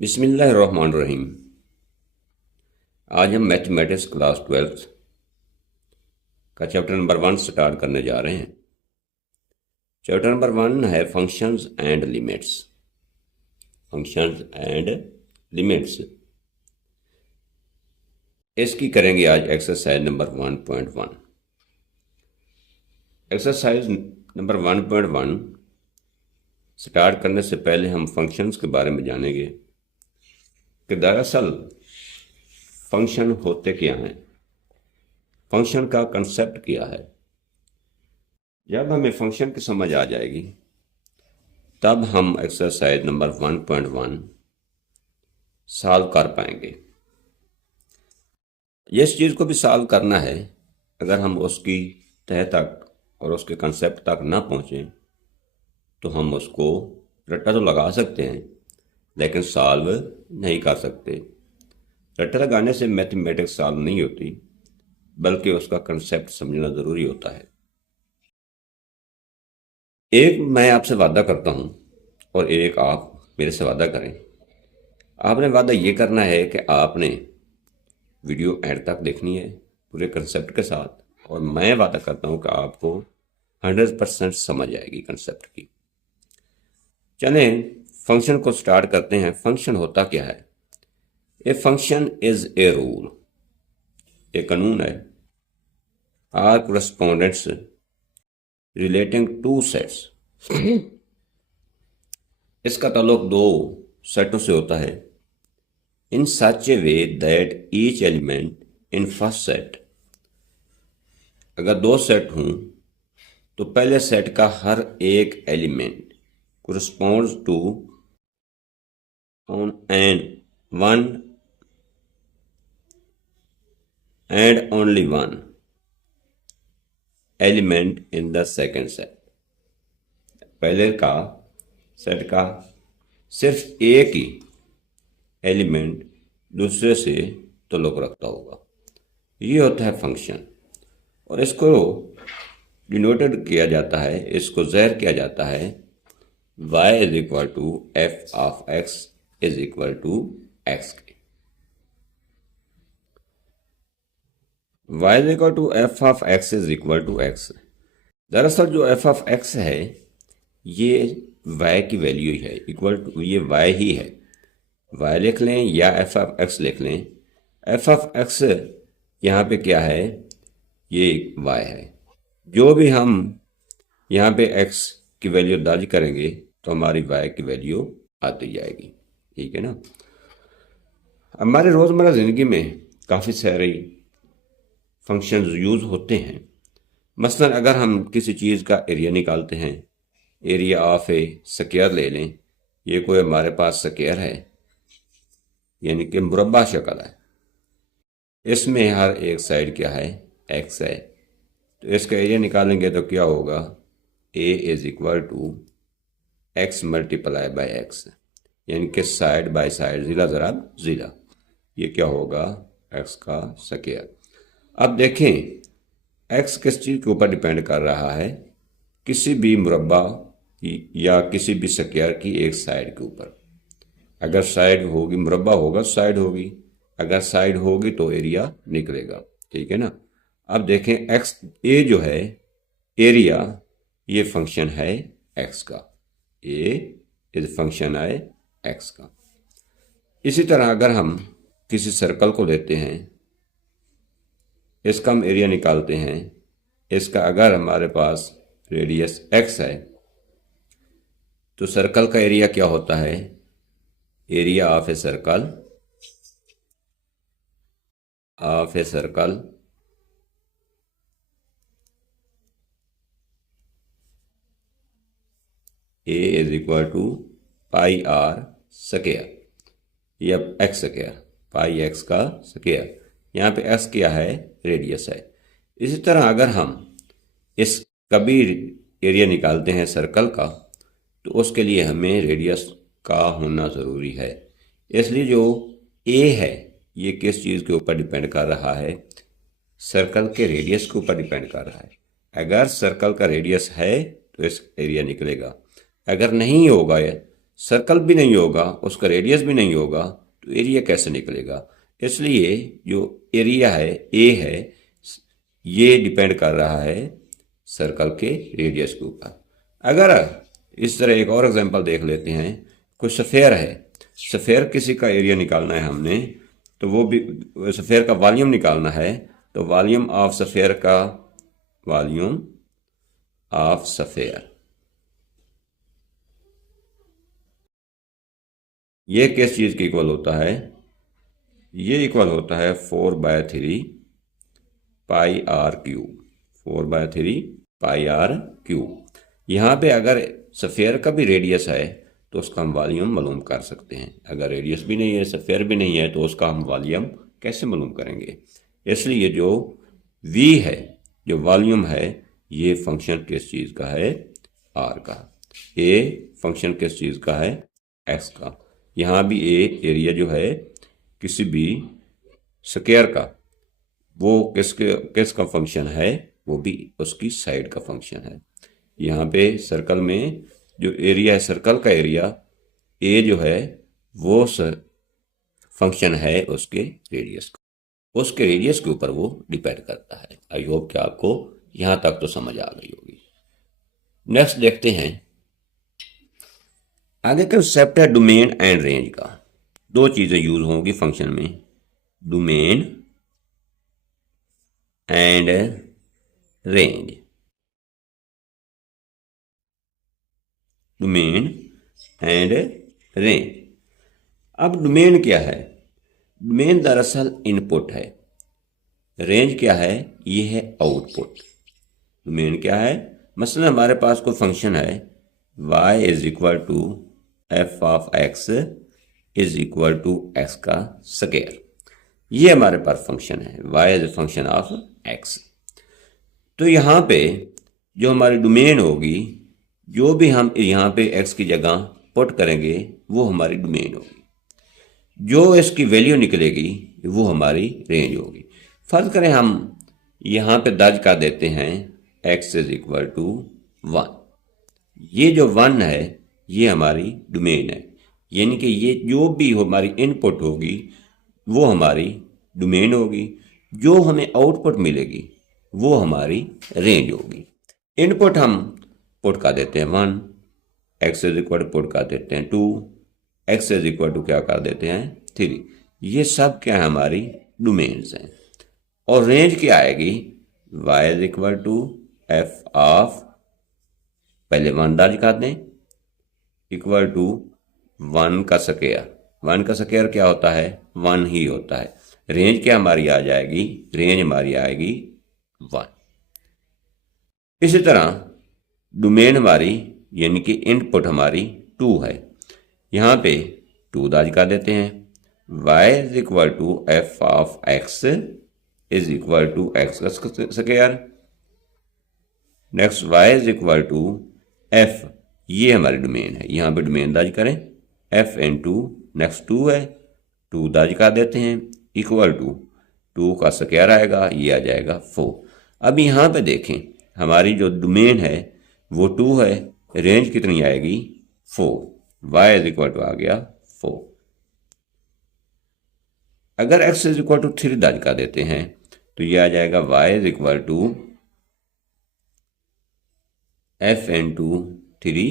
बिस्मिल्लाहिर्रहमानिर्रहीम। आज हम मैथमेटिक्स क्लास 12th का चैप्टर नंबर 1 स्टार्ट करने जा रहे हैं। चैप्टर नंबर 1 है functions and limits. Functions and limits इसकी करेंगे आज exercise number 1.1। Exercise number 1.1 start करने से पहले हम फंक्शंस के बारे में जानेंगे कि दरअसल फंक्शन होते क्या हैं, फंक्शन का कंसेप्ट क्या है। जब हमें फंक्शन की समझ आ जाएगी तब हम एक्सरसाइज नंबर 1.1 सॉल्व कर पाएंगे। जिस चीज़ को भी सॉल्व करना है, अगर हम उसकी तह तक और उसके कंसेप्ट तक ना पहुँचें तो हम उसको रट्टा तो लगा सकते हैं लेकिन सॉल्व नहीं कर सकते। रट्टा लगाने से मैथमेटिक्स सॉल्व नहीं होती, बल्कि उसका कंसेप्ट समझना ज़रूरी होता है। एक मैं आपसे वादा करता हूं और एक आप मेरे से वादा करें। आपने वादा ये करना है कि आपने वीडियो एंड तक देखनी है पूरे कंसेप्ट के साथ, और मैं वादा करता हूं कि आपको 100% समझ आएगी कंसेप्ट की। चलें फंक्शन को स्टार्ट करते हैं। फंक्शन होता क्या है? A function is a rule, एक कानून है। Or correspondence relating to sets, इसका ताल्लुक दो सेटों से होता है। In such a way that each element in first set, अगर दो सेट हों तो पहले सेट का हर एक element corresponds to one and one and only one element in the second set. पहले का सेट का सिर्फ एक ही एलिमेंट दूसरे से ताल्लुक़ रखता होगा, ये होता है फंक्शन। और इसको डिनोटेड किया जाता है, इसको ज़ाहिर किया जाता है y is equal to F of x is equal to x के। y is equal to F of x is equal to x। दरअसल जो एफ ऑफ x है ये y की वैल्यू ही है, इक्वल टू ये y ही है। y लिख लें या एफ ऑफ x लिख लें। एफ ऑफ x यहाँ पे क्या है? ये y है। जो भी हम यहाँ पे x की वैल्यू दर्ज करेंगे तो हमारी y की वैल्यू आती जाएगी, ठीक है ना। हमारे रोज़मर्रा ज़िंदगी में काफ़ी सारे फंक्शंस यूज़ होते हैं। मसलन अगर हम किसी चीज़ का एरिया निकालते हैं, एरिया ऑफ ए स्क्वायर ले लें। ये कोई हमारे पास स्क्वायर है, यानी कि मुरब्बा शक्ल है। इसमें हर एक साइड क्या है? x है। तो इसका एरिया निकालेंगे तो क्या होगा? a is equal to x multiply by X, यानी कि साइड बाय साइड ज़िला ज़राब ज़िला, ये क्या होगा? x का स्क्वायर। अब देखें x किस चीज़ के ऊपर डिपेंड कर रहा है? किसी भी मुरब्बा या किसी भी स्क्वायर की एक साइड के ऊपर। अगर साइड होगी, मुरब्बा होगा साइड होगी, अगर साइड होगी तो एरिया निकलेगा, ठीक है ना। अब देखें x a जो है एरिया, ये फंक्शन है x का। a इज फंक्शन है x का। इसी तरह अगर हम किसी सर्कल को लेते हैं, इसका हम एरिया निकालते हैं। इसका अगर हमारे पास रेडियस x है तो सर्कल का एरिया क्या होता है? Area of a circle a is equal to pi are square या एक्स स्क्वायर, पाई एक्स का स्क्वायर। यहाँ पे x क्या है? रेडियस है। इसी तरह अगर हम इस कभी एरिया निकालते हैं सर्कल का तो उसके लिए हमें रेडियस का होना ज़रूरी है। इसलिए जो a है ये किस चीज़ के ऊपर डिपेंड कर रहा है? सर्कल के रेडियस के ऊपर डिपेंड कर रहा है। अगर सर्कल का रेडियस है तो इस एरिया निकलेगा, अगर नहीं होगा सर्कल भी नहीं होगा, उसका रेडियस भी नहीं होगा, तो एरिया कैसे निकलेगा? इसलिए जो एरिया है ए है, ये डिपेंड कर रहा है सर्कल के रेडियस के ऊपर। अगर इस तरह एक और एग्जांपल देख लेते हैं, कोई सफ़ेयर है, सफ़ेयर किसी का एरिया निकालना है हमने, तो वो भी सफ़ेयर का वॉल्यूम निकालना है, तो वॉल्यूम ऑफ सफ़ेयर का वॉल्यूम ऑफ सफ़ेयर ये किस चीज़ के इक्वल होता है? ये इक्वल होता है 4/3 pi r cube, 4/3 pi r cube. यहाँ पे अगर सफ़ेयर का भी रेडियस है तो उसका हम वॉल्यूम मालूम कर सकते हैं। अगर रेडियस भी नहीं है, सफ़ेयर भी नहीं है, तो उसका हम वॉल्यूम कैसे मालूम करेंगे? इसलिए जो v है, जो वॉल्यूम है, ये फंक्शन किस चीज़ का है? r का। a फंक्शन किस चीज़ का है? x का। यहाँ भी a एरिया जो है किसी भी स्क्वायर का, वो किसका फंक्शन है? वो भी उसकी साइड का फंक्शन है। यहाँ पे सर्कल में जो एरिया है, सर्कल का एरिया ए जो है, वो फंक्शन है उसके रेडियस का, उसके रेडियस के ऊपर वो डिपेंड करता है। आई होप कि आपको यहाँ तक तो समझ आ गई होगी। नेक्स्ट देखते हैं, आगे कंसेप्ट है डोमेन एंड रेंज का। दो चीज़ें यूज होंगी फंक्शन में, domain and range. Domain and range. अब डोमेन क्या है? डोमेन दरअसल इनपुट है, रेंज क्या है? ये है आउटपुट। डोमेन क्या है? मसलन हमारे पास कोई फंक्शन है y is equal to F of x is equal to x का स्क्वायर। ये हमारे पास फंक्शन है, y is a function of x। तो यहाँ पे जो हमारी डोमेन होगी, जो भी हम यहाँ पे x की जगह पुट करेंगे, वो हमारी डोमेन होगी। जो इसकी वैल्यू निकलेगी वो हमारी रेंज होगी। फर्ज करें हम यहाँ पे दर्ज कर देते हैं x इज इक्वल टू 1। ये जो 1 है ये हमारी डोमेन है, यानी कि ये जो भी हमारी इनपुट होगी वो हमारी डोमेन होगी। जो हमें आउटपुट मिलेगी वो हमारी रेंज होगी। इनपुट हम पुट कर देते हैं 1, x is equal to put कर देते हैं 2, x इज इक्वल टू क्या कर देते हैं 3। ये सब क्या है? हमारी डोमेन्स हैं। और रेंज क्या आएगी? y is equal to F of, पहले 1 दर्ज कर दें, इक्वल टू 1 का स्क्वायर। 1 का स्क्वायर क्या होता है? 1 ही होता है। रेंज क्या हमारी आ जाएगी? रेंज हमारी आएगी 1। इसी तरह डोमेन हमारी, यानी कि इनपुट हमारी 2 है, यहाँ पे 2 दर्ज कर देते हैं। y is equal to F of x is equal to x का square. Next y is equal to f, ये हमारी डोमेन है, यहाँ पे डोमेन दर्ज करें, f इंटू नेक्स्ट 2 है, 2 दर्ज कर देते हैं, इक्वल टू 2 का स्क्वायर आएगा, ये आ जाएगा 4। अब यहाँ पे देखें, हमारी जो डोमेन है वो 2 है, रेंज कितनी आएगी? 4। y इज इक्वल टू आ गया 4। अगर x इज इक्वल टू 3 दर्ज कर देते हैं तो ये आ जाएगा y is equal to f into 3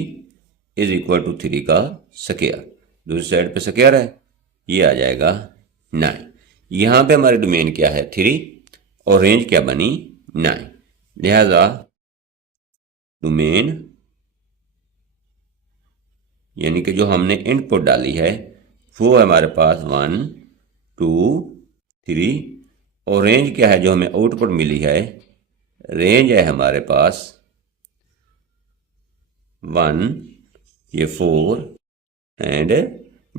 is equal to 3 का स्क्वायर। दूसरी साइड पे स्क्वायर है, ये आ जाएगा 9। यहाँ पे हमारी डोमेन क्या है? 3, और रेंज क्या बनी? 9। लिहाजा डोमेन, यानी कि जो हमने इनपुट डाली है वो है हमारे पास 1, 2, 3, और रेंज क्या है जो हमें आउटपुट मिली है? रेंज है हमारे पास 1, ये 4 एंड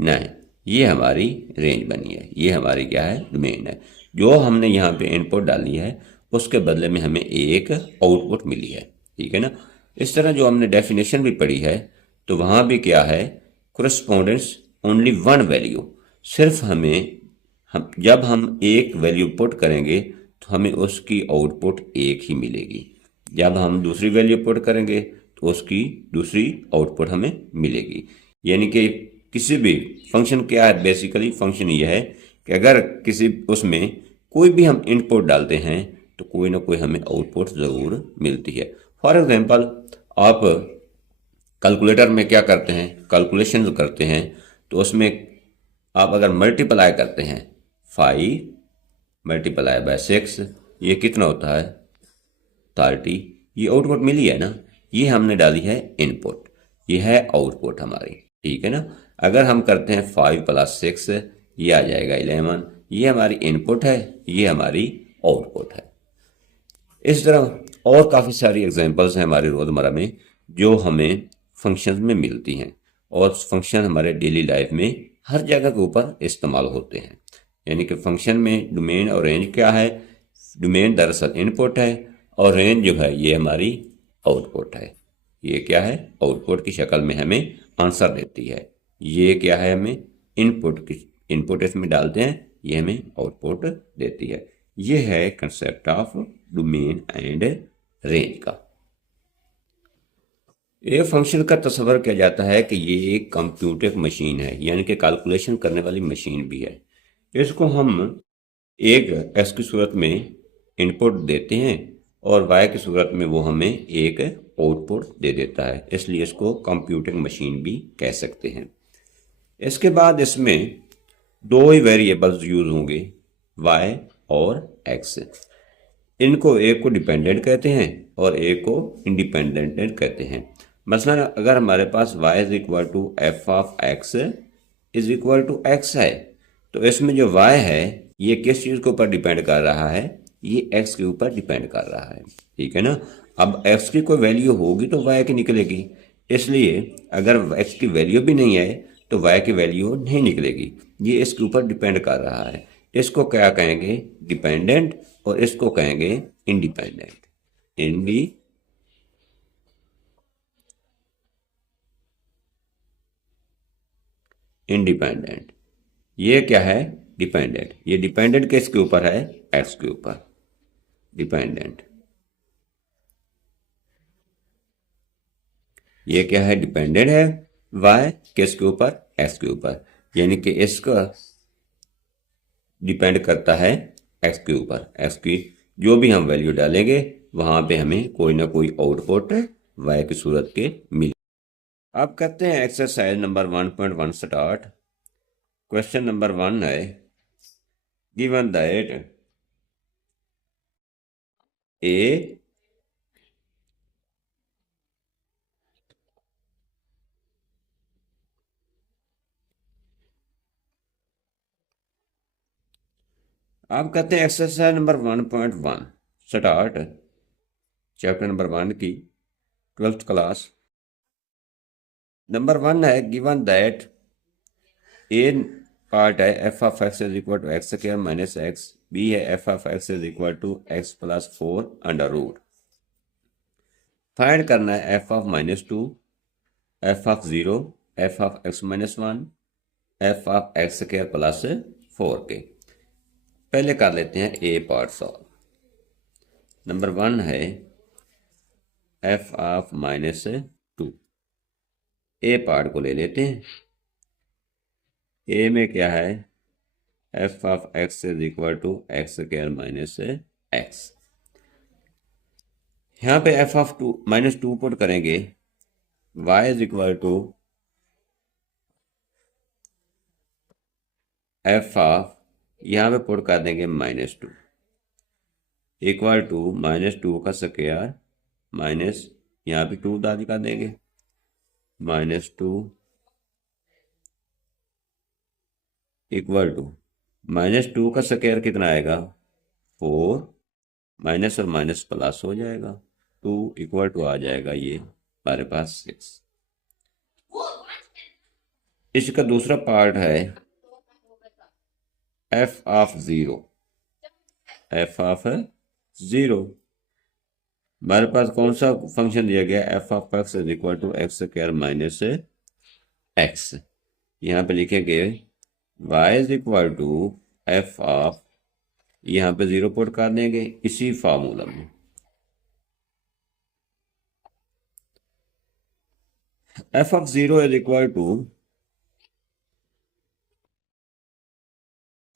9। ये हमारी रेंज बनी है, ये हमारी क्या है? डोमेन है। जो हमने यहाँ पे इनपुट डाली है उसके बदले में हमें एक आउटपुट मिली है, ठीक है ना। इस तरह जो हमने डेफिनेशन भी पढ़ी है तो वहाँ भी क्या है? Correspondence only 1 value. सिर्फ जब हम एक वैल्यू पुट करेंगे तो हमें उसकी आउटपुट एक ही मिलेगी। जब हम दूसरी वैल्यू पुट करेंगे तो उसकी दूसरी आउटपुट हमें मिलेगी। यानी कि किसी भी फंक्शन क्या है, बेसिकली फंक्शन ये है कि अगर किसी उसमें कोई भी हम इनपुट डालते हैं तो कोई ना कोई हमें आउटपुट ज़रूर मिलती है। फॉर एग्जांपल आप कैलकुलेटर में क्या करते हैं, कैलकुलेशन करते हैं, तो उसमें आप अगर मल्टीप्लाई करते हैं 5 × 6, ये कितना होता है 30, ये आउटपुट मिली है ना, ये हमने डाली है इनपुट, ये है आउटपुट हमारी, ठीक है ना। अगर हम करते हैं 5 + 6, ये आ जाएगा 11, ये हमारी इनपुट है, ये हमारी आउटपुट है। इस तरह और काफ़ी सारी एग्जांपल्स हैं हमारे रोज़मर्रा में जो हमें फंक्शंस में मिलती हैं, और फंक्शन हमारे डेली लाइफ में हर जगह के ऊपर इस्तेमाल होते हैं। यानी कि फंक्शन में डोमेन और रेंज क्या है, डोमेन दरअसल इनपुट है और रेंज जो है ये हमारी आउटपुट है। ये क्या है, आउटपुट की शक्ल में हमें आंसर देती है। ये क्या है, हमें इनपुट इसमें डालते हैं, ये हमें आउटपुट देती है। ये है concept of domain and range का। एक फंक्शन का तस्वर किया जाता है कि ये एक कंप्यूटर मशीन है, यानी कि कैलकुलेशन करने वाली मशीन भी है। इसको हम एक एक्स की सूरत में इनपुट देते हैं और वाई की सूरत में वो हमें एक आउटपुट दे देता है, इसलिए इसको कंप्यूटिंग मशीन भी कह सकते हैं। इसके बाद इसमें दो ही वेरिएबल्स यूज होंगे, वाई और एक्स। इनको एक को डिपेंडेंट कहते हैं और एक को इंडिपेंडेंट कहते हैं। मसलन अगर हमारे पास y = f(x)=x है, तो इसमें जो y है ये किस चीज़ के ऊपर डिपेंड कर रहा है, ये x के ऊपर डिपेंड कर रहा है, ठीक है ना। अब x की कोई वैल्यू होगी तो y की निकलेगी, इसलिए अगर x की वैल्यू भी नहीं है तो y की वैल्यू नहीं निकलेगी। ये इसके ऊपर डिपेंड कर रहा है। इसको क्या कहेंगे, डिपेंडेंट, और इसको कहेंगे इंडिपेंडेंट। इंडिपेंडेंट, ये क्या है, डिपेंडेंट। ये डिपेंडेंट किसके ऊपर है, एक्स के ऊपर, डिपेंडेंट। ये क्या है, डिपेंडेंट है, वाई किसके ऊपर, एक्स के ऊपर, यानी कि इसका डिपेंड करता है एक्स के ऊपर। एक्स की जो भी हम वैल्यू डालेंगे वहां पे हमें कोई ना कोई आउटपुट वाई की सूरत के मिले। अब करते हैं exercise number 1.1 start. Question number 1 है, गिवन दैट ए आप कहते हैं exercise number 1.1 start, chapter number 1 की 12th क्लास। नंबर 1 है, गिवन दैट ए पार्ट है f(x)=x²-x, बी है f(x)=x+4 फाइंड करना है f(-2), f(0), f(x−1), f(x²+4 के। पहले कर लेते हैं ए पार्ट सॉल्व। नंबर 1 है f(-2), ए पार्ट को ले लेते हैं। ए में क्या है, f(x)=x²-x। यहाँ पे f(-2) पुट करेंगे, y f यहाँ पे पुट कर देंगे -2 इक्वल टू -2 का स्क्वायर माइनस, यहाँ पे 2 दादी कर देंगे, -2 इक्वल टू -2 का स्क्वायर कितना आएगा 4, माइनस और माइनस प्लस हो जाएगा, 2 इक्वल टू आ जाएगा ये हमारे पास 6। इसका दूसरा पार्ट है f(0), हमारे पास कौन सा फंक्शन दिया गया, f(x)=x²-x। यहाँ पे लिखेंगे y f, यहाँ पे 0 पुट कर देंगे इसी फार्मूला में। f(0)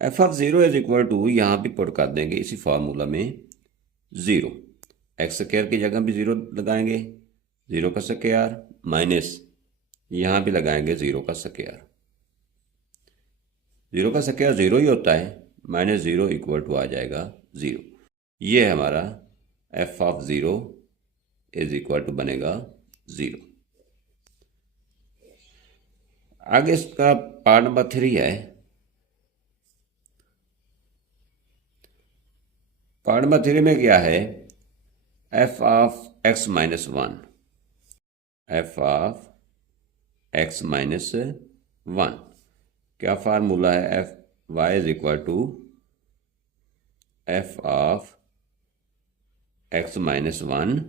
F of zero is equal to, यहाँ भी पुट कर देंगे इसी फार्मूला में ज़ीरो, एक्स स्क्वायर की जगह भी ज़ीरो लगाएंगे, ज़ीरो का स्क्वायर माइनस यहाँ भी लगाएंगे ज़ीरो का स्क्वायर, ज़ीरो का स्क्वायर ज़ीरो ही होता है, माइनस ज़ीरो इक्वल टू आ जाएगा ज़ीरो। ये है हमारा F of zero is equal to बनेगा ज़ीरो। आगे इसका पार्ट नंबर 3 है। पार्ट नंबर 3 में क्या है, F of x minus one, F of x minus one, क्या फार्मूला है, F Y is equal to F of x minus one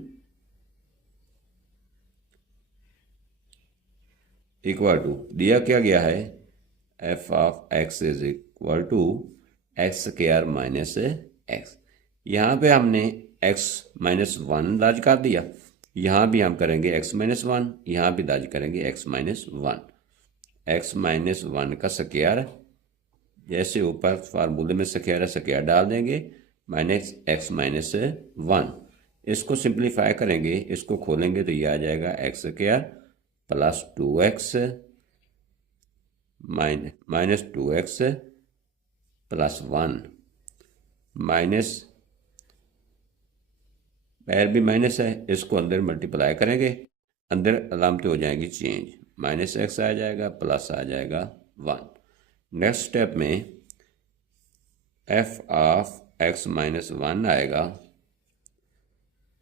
equal to, दिया क्या गया है, F of X is equal to x square minus X. यहाँ पे हमने x minus one दर्ज कर दिया, यहाँ भी हम करेंगे एक्स माइनस वन, यहाँ भी दर्ज करेंगे x minus one. X minus one का स्क्वायर, जैसे ऊपर फार्मूले में स्क्वायर है स्क्वायर डाल देंगे, माइनस एक्स माइनस वन। इसको सिंप्लीफाई करेंगे, इसको खोलेंगे तो ये आ जाएगा x square plus two x minus two x plus one, minus पैर भी माइनस है, इसको अंदर मल्टीप्लाई करेंगे, अंदर अलामतें हो जाएंगी चेंज, माइनस एक्स आ जाएगा प्लस आ जाएगा वन। नेक्स्ट स्टेप में f of x minus one आएगा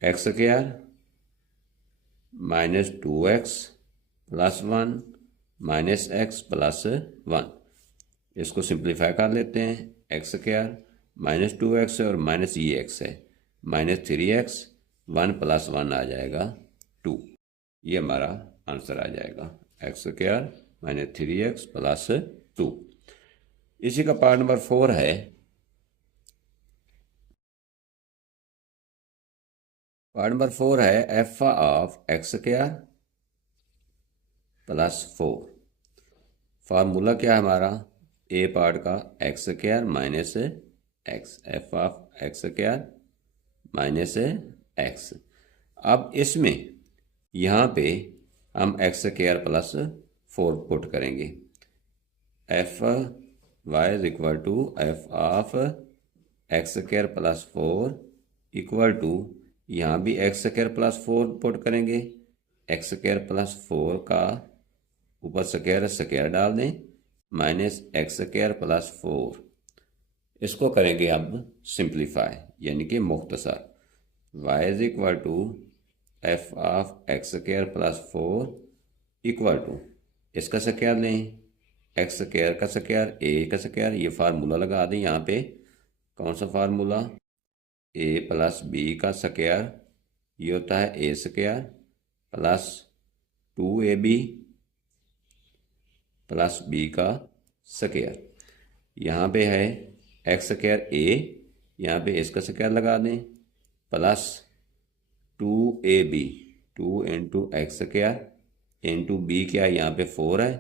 x square minus two x plus one minus x plus one. इसको सिंप्लीफाई कर लेते हैं, x square minus two x और माइनस ये एक्स है, minus three x, one plus one आ जाएगा टू। ये हमारा आंसर आ जाएगा, x square minus three x plus two. इसी का पार्ट नंबर 4 है। पार्ट नंबर 4 है F of X square plus 4। Formula क्या है हमारा, ए पार्ट का X square minus X, F of X square minus X. अब इसमें यहाँ पे हम एक्स स्क्वायर प्लस 4 पुट करेंगे, F Y is equal to F of X square plus 4 equal to, यहाँ भी एक्स स्क्वायर प्लस 4 पुट करेंगे, एक्स स्क्वायर प्लस 4 का ऊपर स्क्वायर डाल दें, माइनस एक्स स्क्वायर प्लस 4। इसको करेंगे अब सिंप्लीफाई, यानी कि मुख्तसर, y is equal to F of X square plus 4 equal to, इसका स्क्वायर लें, एक्स स्क्वायर का स्क्वायर ए का स्क्वायर, ये फार्मूला लगा दें यहाँ पे, कौन सा फार्मूला, ए प्लस बी का स्क्वायर, ये होता है a square plus 2ab plus B का स्क्वायर। यहाँ पे है एक्स स्क्वायर ए, यहाँ पे इसका स्क्वायर लगा दें, plus 2ab, 2 into X square into B, क्या यहाँ पे 4 है,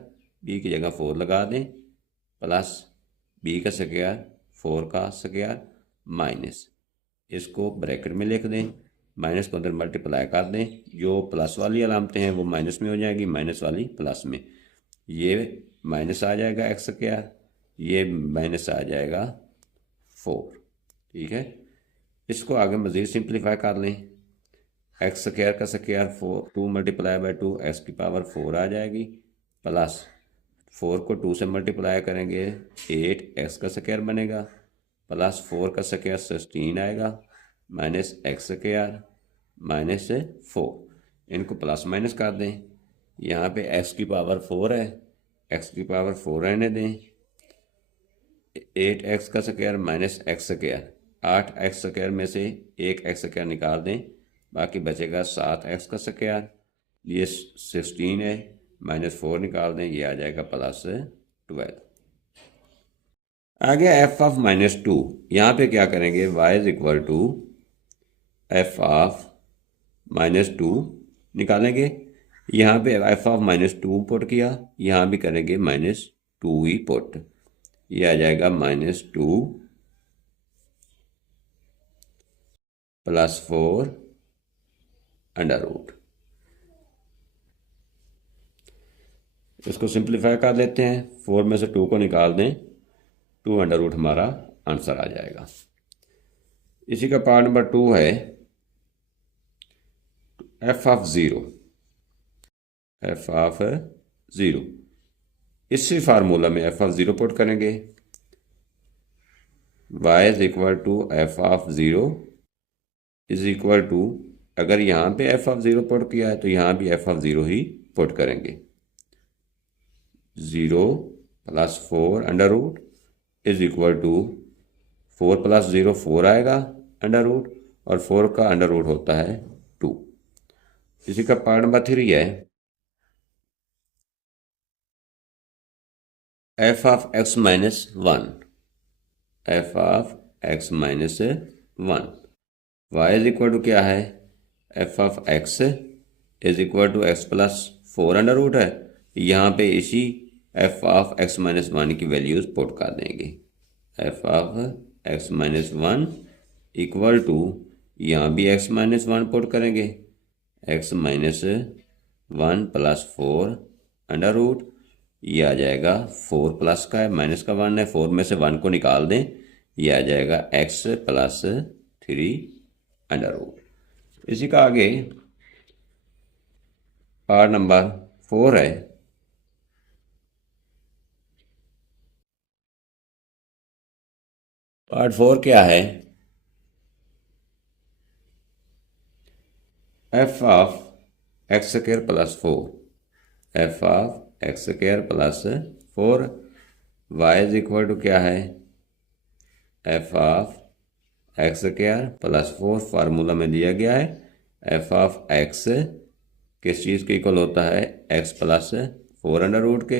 बी की जगह 4 लगा दें, प्लस बी का स्क्वायर 4 का स्क्वायर माइनस, इसको ब्रैकेट में लिख दें, माइनस को अंदर मल्टीप्लाई कर दें, जो प्लस वाली अलामतें हैं वो माइनस में हो जाएगी, माइनस वाली प्लस में, ये माइनस आ जाएगा एक्स स्क्वायर, ये माइनस आ जाएगा 4। ठीक है, इसको आगे मज़ीद सिंप्लीफाई कर लें, एक्स स्क्वायर का स्क्वायर 4, 2 मल्टीप्लाई बाई 2 एक्स की पावर 4 आ जाएगी, प्लस 4 को 2 से मल्टीप्लाई करेंगे 8 एक्स का स्क्वायर बनेगा, प्लस 4 का स्क्वायर 16 आएगा, माइनस एक्स स्क्वायर माइनस 4, इनको प्लस माइनस कर दें, यहाँ पे एक्स की पावर 4 है, एक्स की पावर 4 रहने दें, 8 एक्स का square minus x square, 8 x square में से एक एक्स स्क्वायर निकाल दें, बाकी बचेगा 7 एक्स का स्क्वायर, ये 16 है, माइनस 4 निकाल दें, ये आ जाएगा प्लस 12। आगे एफ ऑफ माइनस 2, यहाँ पे क्या करेंगे, y is equal to F of minus 2 निकालेंगे, यहाँ पे एफ ऑफ माइनस 2 पुट किया, यहाँ भी करेंगे माइनस 2 ही पुट, ये आ जाएगा -2 + 4 अंडर रूट। इसको सिंप्लीफाई कर लेते हैं, 4 में से 2 को निकाल दें, 2 अंडर रूट हमारा आंसर आ जाएगा। इसी का पार्ट नंबर 2 है f(0). f(0) इसी फार्मूला में f(0) पुट करेंगे। y = f(0) अगर यहाँ पे f(0) पुट किया है तो यहाँ भी f(0) ही पुट करेंगे। 0 + 4 अंडर रूट = 4 + 0 4 आएगा अंडर रूट, और 4 का अंडर रूट होता है 2। इसी का पार्ट नंबर 3 है f(x - 1). f(x - 1) y = क्या है, f(x) = x + 4 अंडर रूट है। यहाँ पे इसी f(x - 1) की वैल्यूज पुट कर देंगे। f(x - 1) = यहाँ भी x - 1 पुट करेंगे, x - 1 + 4 अंडर रूट, ये आ जाएगा 4 प्लस का है, माइनस का 1 है, 4 में से 1 को निकाल दें, ये आ जाएगा x + 3 अंडर रूट। इसी का आगे पार्ट नंबर 4 है पार्ट 4 क्या है, f(x² + 4). f(x² + 4) y = क्या है, f(x² + 4) फार्मूला में दिया गया है। f(x) किस चीज़ के इक्वल होता है, x + 4 अंडर रूट के।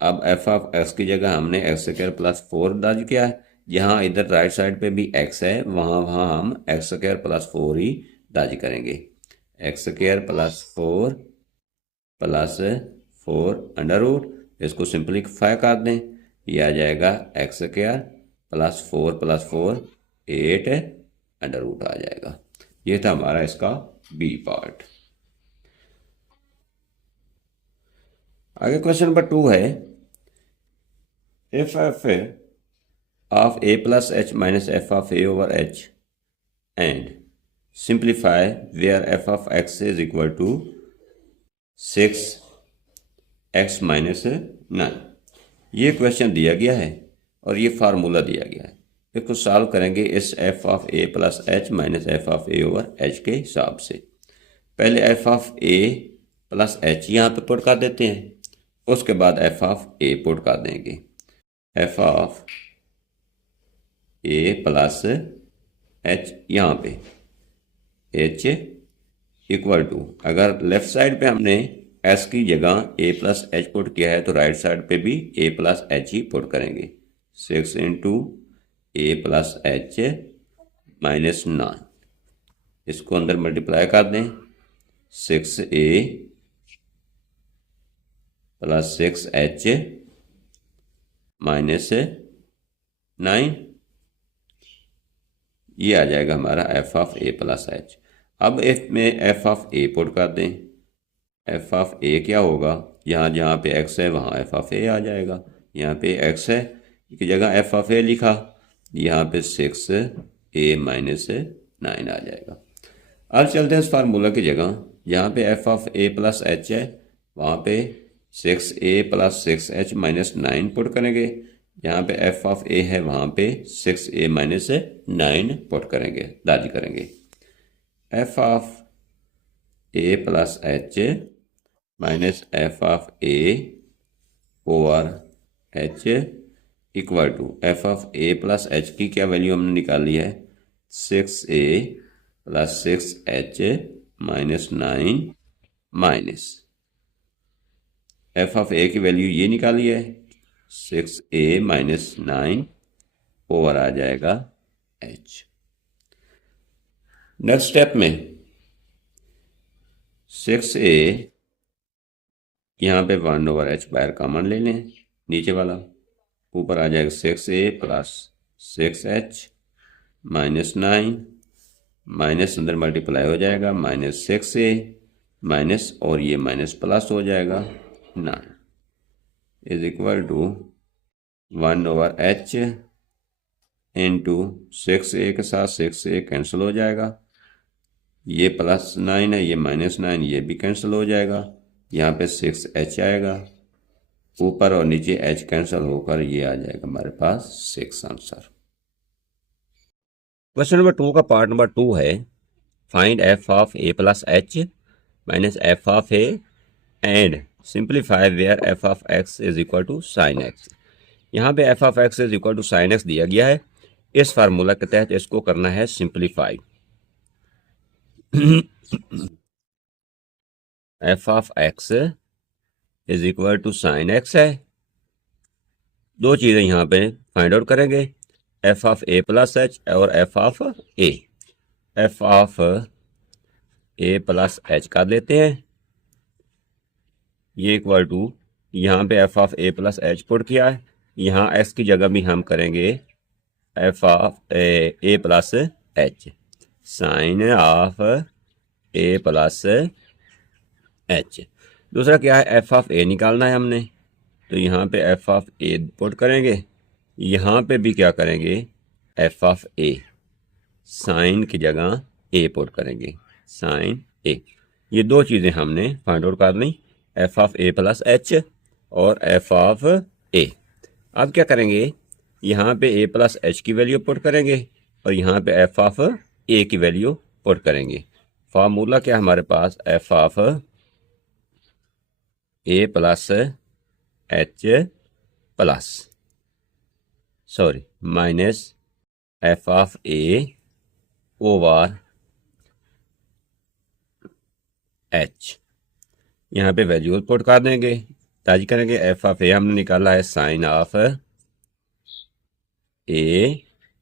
अब f(x) की जगह हमने x² + 4 दर्ज किया है। जहाँ इधर राइट साइड पे भी x है, वहाँ हम x² + 4 ही दर्ज करेंगे। x² + 4 + 4 अंडर रूट, इसको सिंप्लीफाई कर दें, ये आ जाएगा x² + 4 + 4 8 अंडर रूट आ जाएगा। ये था हमारा इसका बी पार्ट। आगे क्वेश्चन नंबर 2 है, if f of a plus h minus f of a over h and simplify where f of x = 6x - 9। ये क्वेश्चन दिया गया है और ये फार्मूला दिया गया है। इसको सॉल्व करेंगे इस f of a plus h minus f of a over h के हिसाब से। पहले f of a plus h यहाँ पे पुट कर देते हैं, उसके बाद f of a पुट कर देंगे। f of a plus h यहाँ पे h = अगर लेफ्ट साइड पे हमने s की जगह a plus h पुट किया है तो राइट साइड पे भी a plus h he put करेंगे। 6 × a plus h - 9, इसको अंदर मल्टीप्लाई कर दें, 6a + 6h - 9, ये आ जाएगा हमारा f of a plus h। अब में f of a पुट कर दें, f of a क्या होगा, यहाँ जहाँ पे x है वहाँ f of a आ जाएगा। यहाँ पे x है की जगह f of a लिखा, यहाँ पे 6a - 9 आ जाएगा। अब चलते हैं इस फार्मूला की जगह, यहाँ पे f of a plus h है, वहाँ पे 6a + 6h - 9 पुट करेंगे। यहाँ पे f of a है, वहाँ पे 6a - 9 पुट करेंगे, दर्ज करेंगे। f of a plus h minus f of a over h = f of a plus h की क्या वैल्यू हमने निकाली है, 6a + 6h - 9 minus f of a की वैल्यू ये निकाली है, 6a - 9 ओवर आ जाएगा h। नेक्स्ट स्टेप में 6a यहाँ पे 1/h बाहर कॉमन ले लें, नीचे वाला ऊपर आ जाएगा 6a plus 6h minus 9 minus अंदर मल्टीप्लाई हो जाएगा माइनस 6a माइनस और ये माइनस प्लस हो जाएगा 9 is equal to 1/h into 6a के साथ 6a कैंसिल हो जाएगा, ये प्लस 9 है, ये माइनस 9, ये भी कैंसिल हो जाएगा, यहाँ पे 6h आएगा, ऊपर और नीचे h कैंसिल होकर ये आ जाएगा हमारे पास 6 आंसर। क्वेश्चन नंबर 2 का पार्ट नंबर 2 है, find f of a plus h minus f of a and simplify where f of x is equal to sine x। यहाँ पे f of x is equal to sine x दिया गया है, इस formula के तहत इसको करना है simplify. f of x is equal to sine x है, दो चीज़ें यहाँ पे फाइंड आउट करेंगे, f of a plus h और f of a। f of a plus h कर लेते हैं, ये इक्वल टू यहाँ पे f of a plus h put किया है, यहाँ x की जगह भी हम करेंगे f of a plus h, sine of a plus h। दूसरा क्या है, f ऑफ a निकालना है हमने, तो यहाँ पे f ऑफ a पुट करेंगे, यहाँ पे भी क्या करेंगे f ऑफ a, साइन की जगह a पुट करेंगे, साइन a। ये दो चीज़ें हमने फाइंड आउट कर ली, f of a plus h और f ऑफ a। अब क्या करेंगे, यहाँ पे a प्लस h की वैल्यू पुट करेंगे और यहाँ पे f ऑफ a की वैल्यू पुट करेंगे। फार्मूला क्या हमारे पास, f of a plus h plus minus f of a over h, यहाँ पे वैल्यू पुट कर देंगे, ताजी करेंगे। f ऑफ a हमने निकाला है sine of a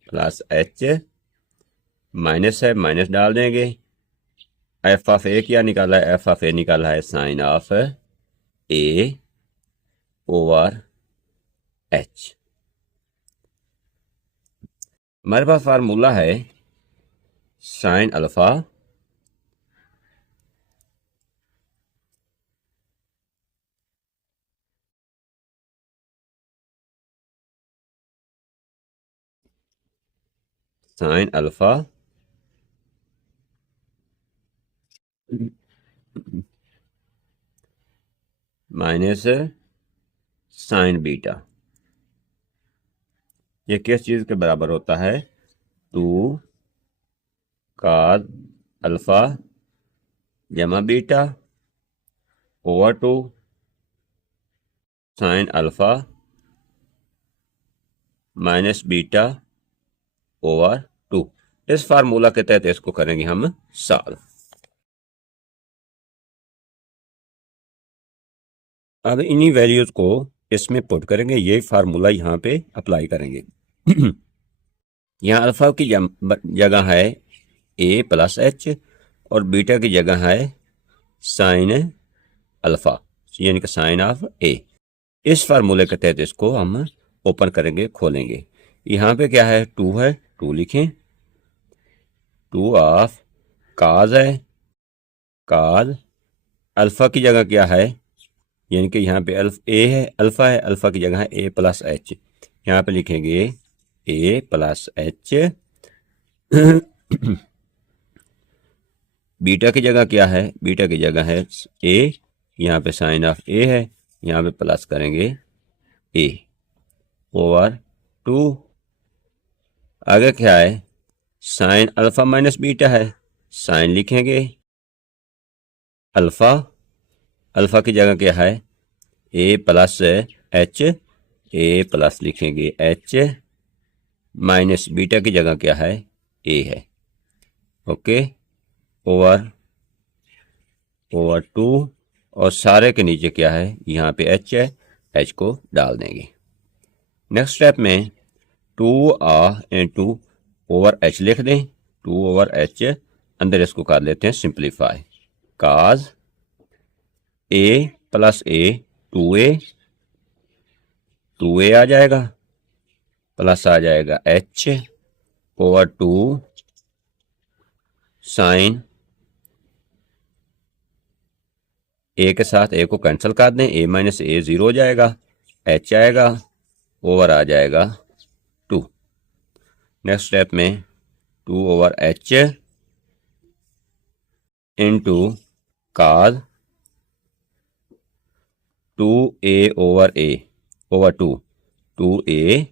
plus h, minus है माइनस डाल देंगे, f ऑफ a क्या निकाला है, f ऑफ a निकाला है sine of a over h। हमारे पास फार्मूला है sine alpha sine alpha minus sine beta, ये किस चीज़ के बराबर होता है, 2 cos अल्फा जमा beta over 2 sine alpha minus beta over 2। इस फार्मूला के तहत इसको करेंगे हम सॉल्व। अब इन्हीं वैल्यूज को इसमें पुट करेंगे, ये फार्मूला यहाँ पे अप्लाई करेंगे। यहाँ अल्फा की जगह है a प्लस h और बीटा की जगह है साइन अल्फा, यानी कि साइन ऑफ a। इस फार्मूले के तहत इसको हम ओपन करेंगे, खोलेंगे। यहाँ पे क्या है, 2 है, 2 लिखें, 2 ऑफ काज है, काज अल्फा की जगह क्या है, यानी कि यहाँ पे a है, अल्फा है, अल्फा की जगह है a प्लस h, यहाँ पे लिखेंगे a प्लस h। बीटा की जगह क्या है, बीटा की जगह है a, यहाँ पे साइन ऑफ a है, यहाँ पे प्लस करेंगे a ओवर 2। आगे क्या है, साइन अल्फा माइनस बीटा है, साइन लिखेंगे अल्फा, अल्फा की जगह क्या है a plus h, a plus लिखेंगे h माइनस बीटा की जगह क्या है a है, ओके, ओवर 2 और सारे के नीचे क्या है, यहाँ पे h है, h को डाल देंगे। नेक्स्ट स्टेप में 2 ओवर h लिख दें, 2 ओवर h, अंदर इसको कर लेते हैं simplify, cause a plus a 2a आ जाएगा, प्लस आ जाएगा एच ओवर 2 साइन ए के साथ ए को कैंसिल कर दें, ए माइनस ए 0 हो जाएगा, एच आएगा ओवर आ जाएगा 2। नेक्स्ट स्टेप में 2 over H into cause 2a over a over 2, 2a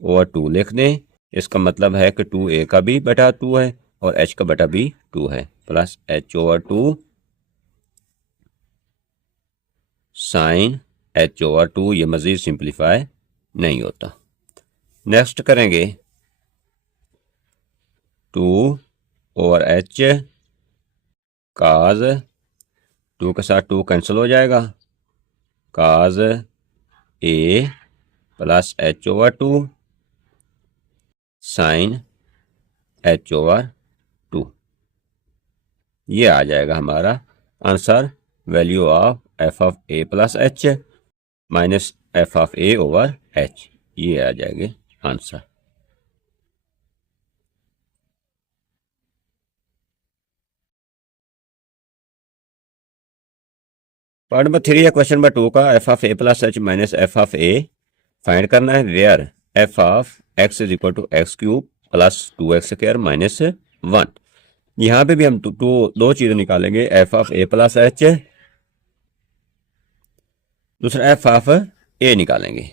over 2 लिख दें। इसका मतलब है कि 2a का भी बटा 2 है और h का बटा भी 2 है, plus h over 2 sine h over 2। ये मज़ीद सिंप्लीफाई नहीं होता। नेक्स्ट करेंगे 2 ओवर h काज 2 के साथ 2 कैंसिल हो जाएगा, cos a plus h over 2 sine h over 2। ये आ जाएगा हमारा answer, value of F of A plus H minus F of A over H. ये आ जाएगा आंसर। पार्ट नंबर 3 या क्वेश्चन नंबर 2 का F of A plus H minus F of A find करना है, where F of X is equal to x cube plus 2x square minus 1। यहाँ पे भी हम दो चीज़ें निकालेंगे, F of A plus H, दूसरा एफ ऑफ ए निकालेंगे।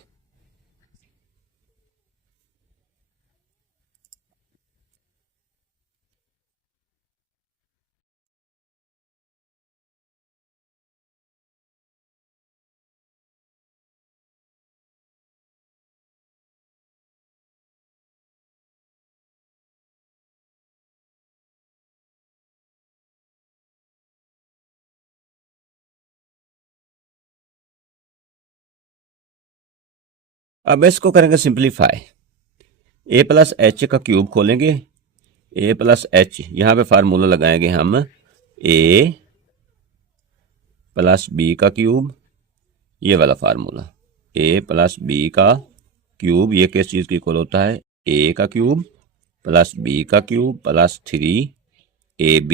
अब इसको करेंगे सिंप्लीफाई। ए प्लस एच का क्यूब खोलेंगे, ए प्लस एच, यहाँ पे फार्मूला लगाएंगे हम ए प्लस बी का क्यूब, ये वाला फार्मूला ए प्लस बी का क्यूब, ये किस चीज़ की इक्वल होता है, ए का क्यूब प्लस बी का cube plus 3ab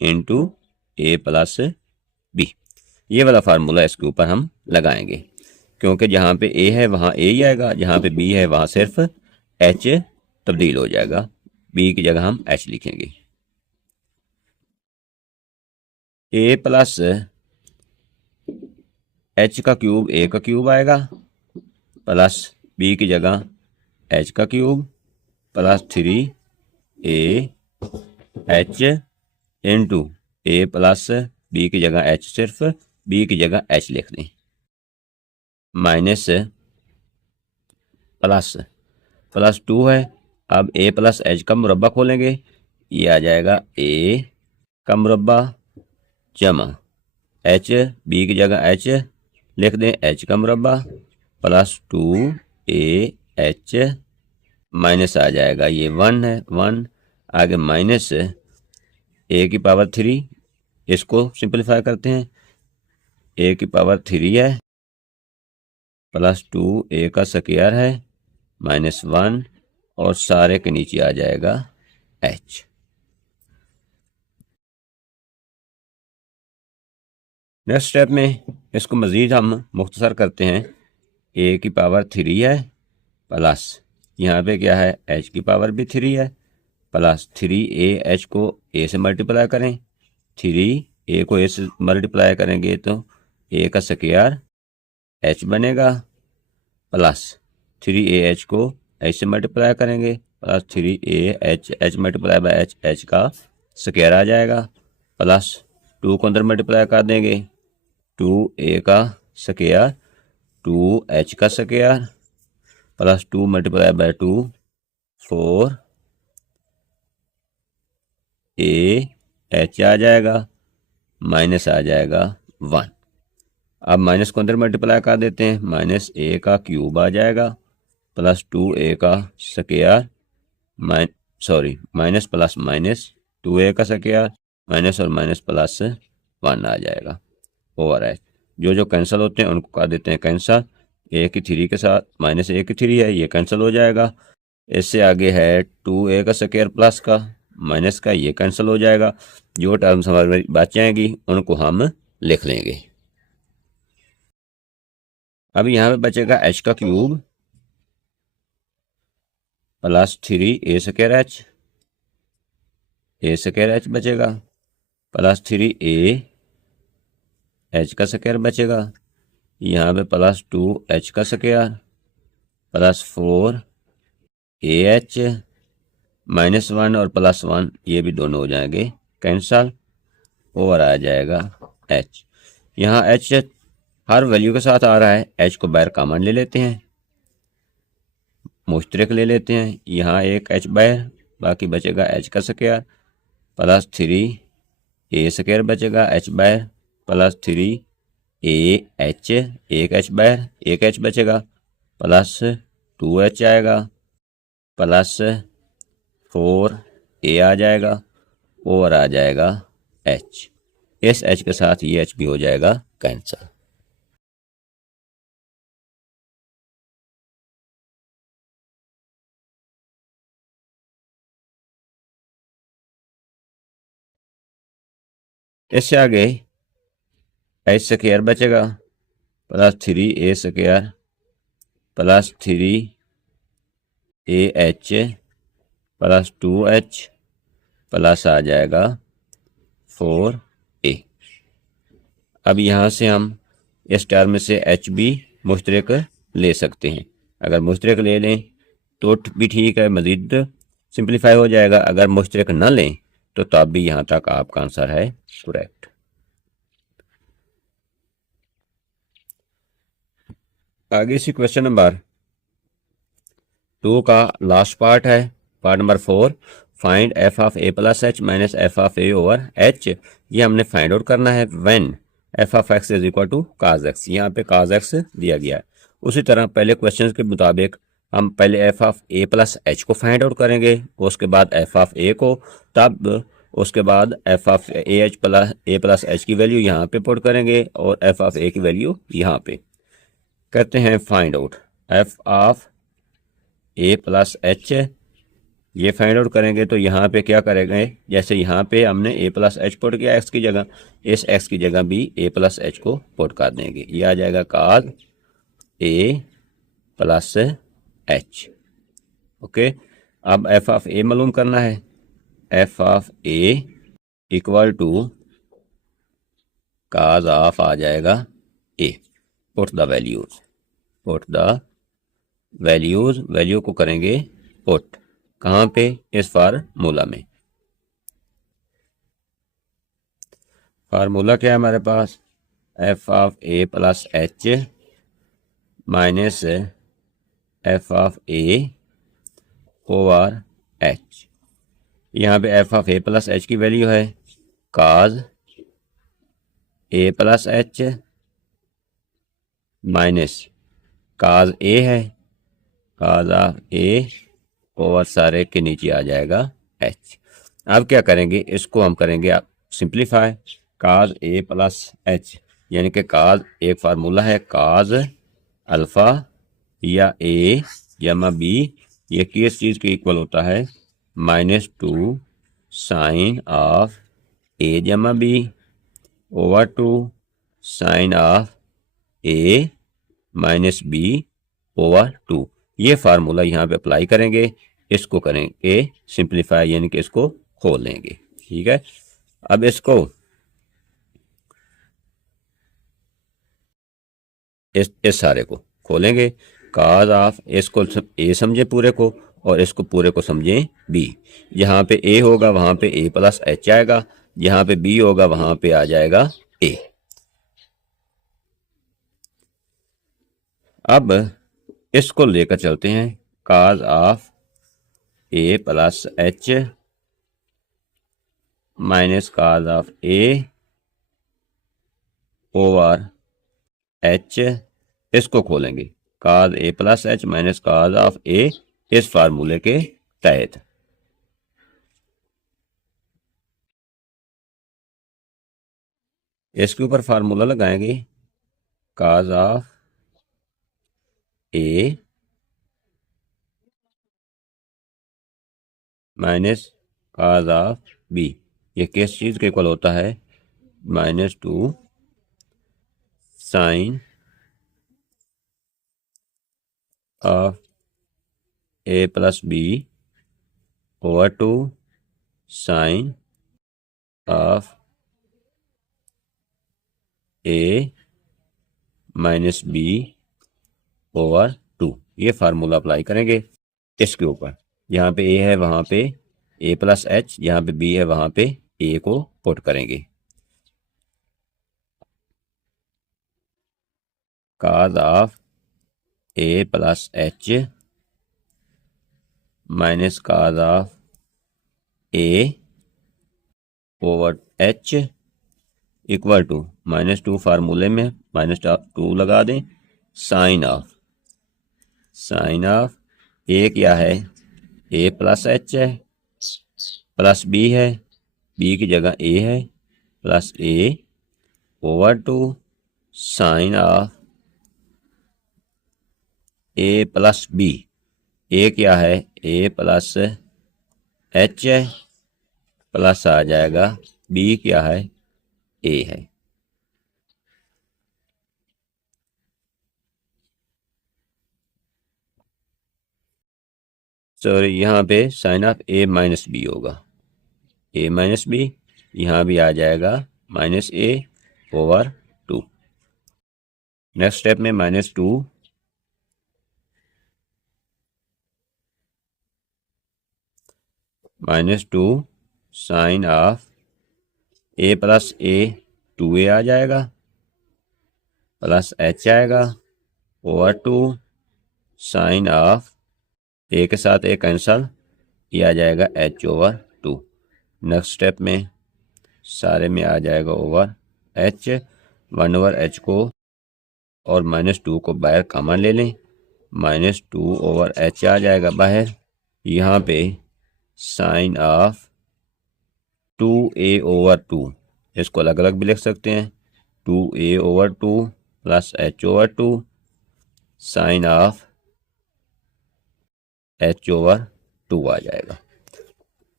into a plus B. ये वाला फार्मूला इसके ऊपर हम लगाएंगे, क्योंकि जहाँ पे ए है वहाँ ए ही आएगा, जहाँ पे बी है वहाँ सिर्फ एच तब्दील हो जाएगा, बी की जगह हम एच लिखेंगे। ए प्लस एच का क्यूब ए का क्यूब आएगा प्लस बी की जगह एच का cube plus 3a h into a plus b की जगह एच, सिर्फ बी की जगह एच लिख दें, माइनस प्लस 2 है। अब ए प्लस एच का मुरब्बा खोलेंगे, ये आ जाएगा ए का मुरब्बा जमा एच, बी की जगह एच लिख दें, एच का मुरब्बा प्लस 2a h माइनस आ जाएगा, ये 1 है, 1 आगे माइनस ए की पावर 3, इसको सिंप्लीफाई करते हैं, ए की पावर 3 है प्लस 2a का स्क्वायर है माइनस 1 और सारे के नीचे आ जाएगा h। नेक्स्ट स्टेप में इसको मज़ीद हम मुख्तसर करते हैं, a की पावर 3 है प्लस यहाँ पे क्या है, h की पावर भी 3 है प्लस 3a h को a से मल्टीप्लाई करें, 3a को a से मल्टीप्लाई करेंगे तो a का स्क्वायर h बनेगा प्लस 3ah को h से मल्टीप्लाई करेंगे plus 3ah h multiply by h का स्क्वायर आ जाएगा प्लस 2 को अंदर मल्टीप्लाई कर देंगे, 2a का स्क्वायर 2h का square plus 2 multiply by 2 4 ah आ जाएगा माइनस आ जाएगा 1। अब माइनस को अंदर मल्टीप्लाई कर देते हैं, माइनस a का क्यूब आ जाएगा प्लस 2a का square minus plus minus 2a का स्क्वायर माइनस और माइनस प्लस 1 आ जाएगा ओवर एच। जो कैंसिल होते हैं उनको कर देते हैं कैंसिल, ए की थ्री के साथ माइनस ए की थ्री है, ये कैंसिल हो जाएगा। इससे आगे है 2a का स्क्वायर प्लस का माइनस का, ये कैंसिल हो जाएगा। जो टर्म्स हमारी बच जाएंगी उनको हम लिख लेंगे। अब यहाँ पे बचेगा h का cube plus 3a square H बचेगा प्लस 3a h का स्क्वायर बचेगा। यहाँ पे प्लस 2h का स्क्वायर प्लस 4ah -1 और +1, ये भी दोनों हो जाएंगे कैंसल, ओवर आ जाएगा h। यहाँ h हर वैल्यू के साथ आ रहा है, h को बाहर कॉमन ले लेते हैं, मुश्तरक ले लेते हैं। यहाँ एक h बाहर, बाकी बचेगा h का स्क्वायर प्लस 3a स्क्वायर बचेगा h बाहर प्लस 3ah, एक h बाहर, एक h बचेगा प्लस 2h आएगा प्लस 4a आ जाएगा, ओवर आ जाएगा h। इस h के साथ ये h भी हो जाएगा कैंसिल। इससे आगे h स्क्वायर बचेगा plus 3a square plus 3ah plus 2h plus आ जाएगा 4a। अब यहाँ से हम इस टर्म से h भी मुश्तरक ले सकते हैं। अगर मुश्तरक ले लें तो भी ठीक है, मज़ीद सिंप्लीफाई हो जाएगा। अगर मुश्तरक न लें तो तब भी यहाँ तक आपका आंसर है करेक्ट। आगे से क्वेश्चन नंबर 2 का लास्ट पार्ट है, part number 4। Find F of A plus H minus F of A over H. ये हमने फाइंड आउट करना है when F of X is equal to cos X. यहाँ पे काज एक्स दिया गया है। उसी तरह पहले क्वेश्चन के मुताबिक हम पहले F of A plus h को फाइंड आउट करेंगे, उसके बाद एफ ऑफ ए को, तब उसके बाद F of A plus h की वैल्यू यहाँ पे पुट करेंगे और एफ ऑफ ए की वैल्यू यहाँ पे। करते हैं find out F of A plus H. ये फाइंड आउट करेंगे तो यहाँ पे क्या करेंगे, जैसे यहाँ पे हमने ए प्लस एच पुट किया एक्स की जगह, इस एक्स की जगह भी ए प्लस एच को पुट कर देंगे। ये आ जाएगा cos a plus h. Okay, अब एफ ऑफ ए मालूम करना है। F of a equal to cos of आ जाएगा a. Put the values, put the values, value को करेंगे पुट कहाँ पे, इस फार्मूला में। फार्मूला क्या है हमारे पास, f of A plus H minus F of A over h. यहाँ पे f of A plus h की वैल्यू है cos a plus H minus cos a है, काज ऑफ ए ओवर सारे के नीचे आ जाएगा एच। अब क्या करेंगे, इसको हम करेंगे आप simplify. Cause a plus H यानी कि काज एक फार्मूला है काज अल्फा या ए जमा बी, ये किस चीज़ के इक्वल होता है, -2 साइन ऑफ ए जमा B over 2 sine of A minus B over 2। ये फार्मूला यहाँ पे अप्लाई करेंगे, इसको करेंगे सिंप्लीफाई यानी कि इसको खोल लेंगे। ठीक है, अब इसको इस सारे को खोलेंगे। काज ऑफ इसको ए समझे पूरे को और इसको पूरे को समझें बी। जहाँ पे ए होगा वहाँ पे ए प्लस एच आएगा, जहाँ पे बी होगा वहाँ पे आ जाएगा ए। अब इसको लेकर चलते हैं, cos of A plus H minus cos of A over h, इसको खोलेंगे cos a plus H minus cos of a इस फार्मूले के तहत। इसके ऊपर फार्मूला लगाएंगे cos of A minus cos of b, ये किस चीज़ के इक्वल होता है? -2 sine of A plus b over 2 sine of A minus B over 2। ये फार्मूला अप्लाई करेंगे इसके ऊपर। यहाँ पे ए है, वहाँ पे ए प्लस एच, यहाँ पे बी है, वहाँ पे ए को पुट करेंगे। Cos of A plus H minus cos of A over h equal to -2 फार्मूले में -2 लगा दें, साइन ऑफ ए क्या है? ए प्लस एच है, प्लस बी है, बी की जगह ए है, plus a over 2 sine of A plus b. A क्या है? ए प्लस एच है, प्लस आ जाएगा, बी क्या है? ए है। सॉरी, यहाँ पे sine of A minus b होगा, ए माइनस बी, यहाँ भी आ जाएगा minus a over 2। Next step में -2 sine of A plus a 2a आ जाएगा, प्लस एच आएगा ओवर 2 साइन ऑफ ए के साथ ए कैंसल, ये आ जाएगा एच ओवर 2। नेक्स्ट स्टेप में सारे में आ जाएगा ओवर एच, 1 ओवर एच को और -2 को बाहर कॉमन ले लें, -2 ओवर एच आ जाएगा बाहर। यहाँ पे साइन ऑफ 2a ओवर 2, इसको अलग अलग भी लिख सकते हैं, 2a over 2 plus H over 2 sine of H over 2 आ जाएगा।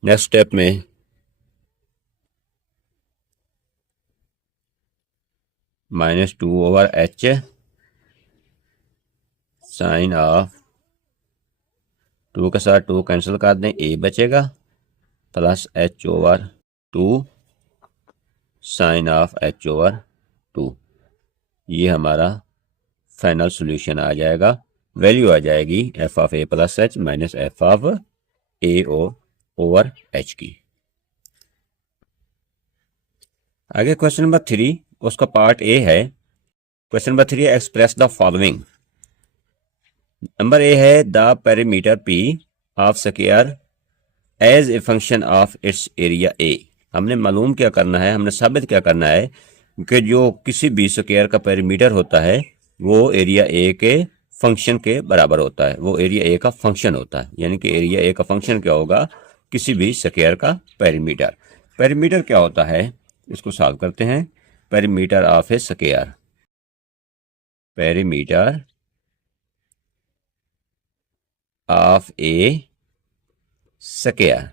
नेक्स्ट स्टेप में -2 ओवर एच साइन ऑफ 2 के साथ 2 कैंसिल कर दें, ए बचेगा, plus H over 2 sine of H over 2। ये हमारा फाइनल सॉल्यूशन आ जाएगा। वैल्यू आ जाएगी f of A plus H minus F of A over h की। आगे क्वेश्चन नंबर 3, उसका पार्ट ए है। Question number 3, express the following. Number a है the perimeter p of square as a function of its area a. हमने मालूम क्या करना है, हमने साबित क्या करना है कि जो किसी भी स्क्वायर का पेरीमीटर होता है वो एरिया ए के फंक्शन के बराबर होता है, वो एरिया ए का फंक्शन होता है। यानी कि एरिया ए का फंक्शन क्या होगा? किसी भी स्क्वायर का पेरीमीटर। पेरीमीटर क्या होता है, इसको सॉल्व करते हैं। Perimeter of a square, perimeter of a square.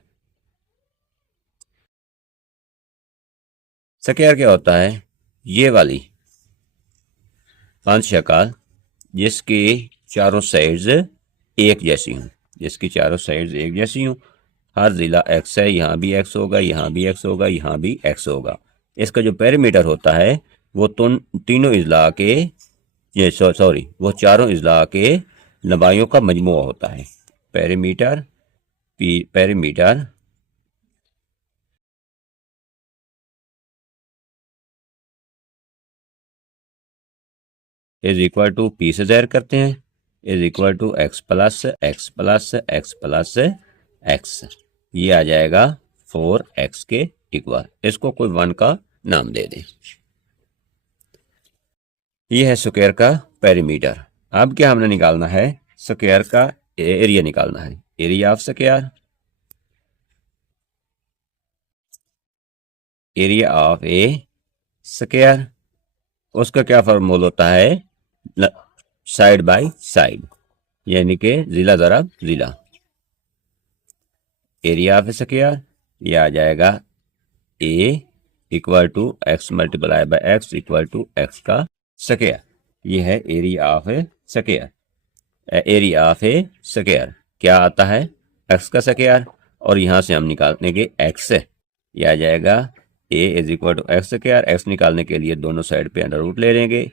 Square क्या होता है? ये वाली पांच शक्ल जिसकी चारों साइड्स एक जैसी हूं, जिसकी चारों साइड्स एक जैसी हूं। हर जिला एक्स है, यहाँ भी एक्स होगा, यहाँ भी एक्स होगा, यहाँ भी एक्स होगा। इसका जो पेरीमीटर होता है वो तीनों इजला के, ये सॉरी, वो चारों इजला के लंबाइयों का मजमुआ होता है। Perimeter perimeter is equal to P से ज़ाहिर करते हैं, is equal to x plus x plus x plus x. ये आ जाएगा 4x के इक्वल। इसको कोई 1 का नाम दे दें। ये है स्क्वायर का पेरीमीटर। अब क्या हमने निकालना है? स्क्वायर का एरिया निकालना है। Area of square, area of a square, उसका क्या फॉर्मूला होता है? साइड बाय साइड, यानी कि जिला ज़रा जिला। एरिया ऑफ स्क्वायर ये आ जाएगा a equal to x multiply by x equal to x का स्क्वायर। ये है area of a square. Area of a square क्या आता है, एक्स का स्क्वायर, और यहां से हम निकाल देंगे एक्स। ये आ जाएगा a is equal to x square. X निकालने के लिए दोनों साइड पे अंडर रूट ले लेंगे,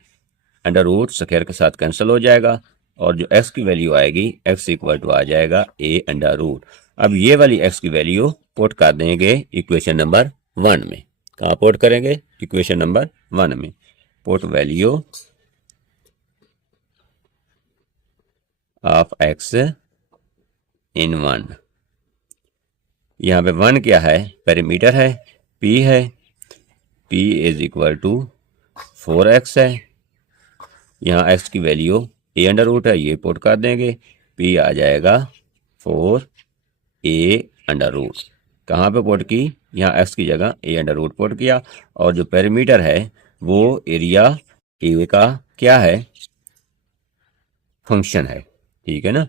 अंडर रूट स्क्वायर के साथ कैंसिल हो जाएगा, और जो एक्स की वैल्यू आएगी एक्स इक्वल टू आ जाएगा ए अंडर रूट। अब ये वाली एक्स की वैल्यू पुट कर देंगे इक्वेशन नंबर 1 में। कहाँ पुट करेंगे, इक्वेशन नंबर 1 में। Put value of x in 1। यहाँ पे 1 क्या है, पेरीमीटर है, p है, p is equal to 4x है। यहाँ x की वैल्यू a अंडर रूट है, ये पुट कर देंगे, p आ जाएगा 4a अंडर रूट। कहाँ पे पुट की, यहाँ x की जगह a अंडर रूट पुट किया, और जो पेरीमीटर है वो एरिया a का क्या है, फंक्शन है, ठीक है ना।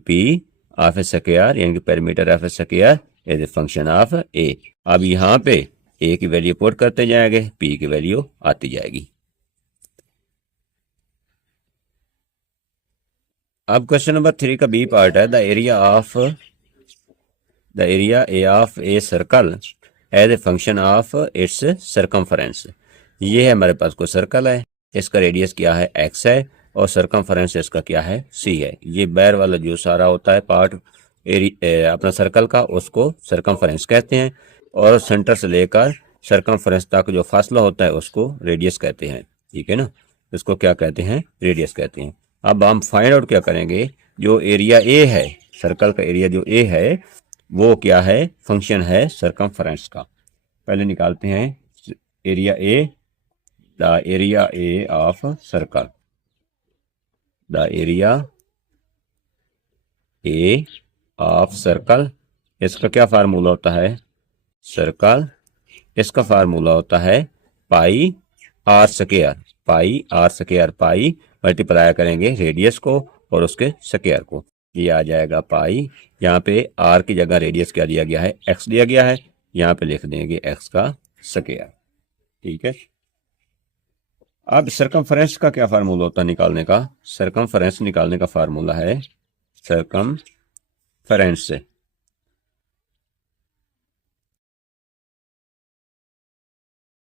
p ऑफ ए स्क्वायर यानी कि perimeter of a square is a function of a। अब यहाँ पे a की वैल्यू पुट करते जाएंगे, p की वैल्यू आती जाएगी। अब क्वेश्चन नंबर 3 का बी पार्ट है, the area A of a circle as a function of its circumference. ये है हमारे पास कोई सर्कल है, इसका रेडियस क्या है, x है, और सर्कमफरेंस इसका क्या है, c है। ये बैर वाला जो सारा होता है पार्ट अपना सर्कल का, उसको सर्कमफरेंस कहते हैं, और सेंटर से लेकर सर्कमफरेंस तक जो फासला होता है उसको रेडियस कहते हैं, ठीक है ना। इसको क्या कहते हैं, रेडियस कहते हैं। अब हम फाइंड आउट क्या करेंगे, जो एरिया ए है, सर्कल का एरिया जो ए है वो क्या है, फंक्शन है सर्कमफरेंस का। पहले निकालते हैं area A, the area A of circle, the area A of circle. इसका क्या फार्मूला होता है, सर्कल, इसका फार्मूला होता है pi are square, pi are square, pi multiply करेंगे रेडियस को और उसके स्क्वायर को, ये आ जाएगा पाई। यहाँ पे आर की जगह रेडियस क्या दिया गया है, एक्स दिया गया है, यहाँ पे लिख देंगे एक्स का स्क्वायर, ठीक है। अब सर्कमफरेंस का क्या फार्मूला होता है निकालने का, सर्कमफरेंस निकालने का फार्मूला है सर्कमफरेंस से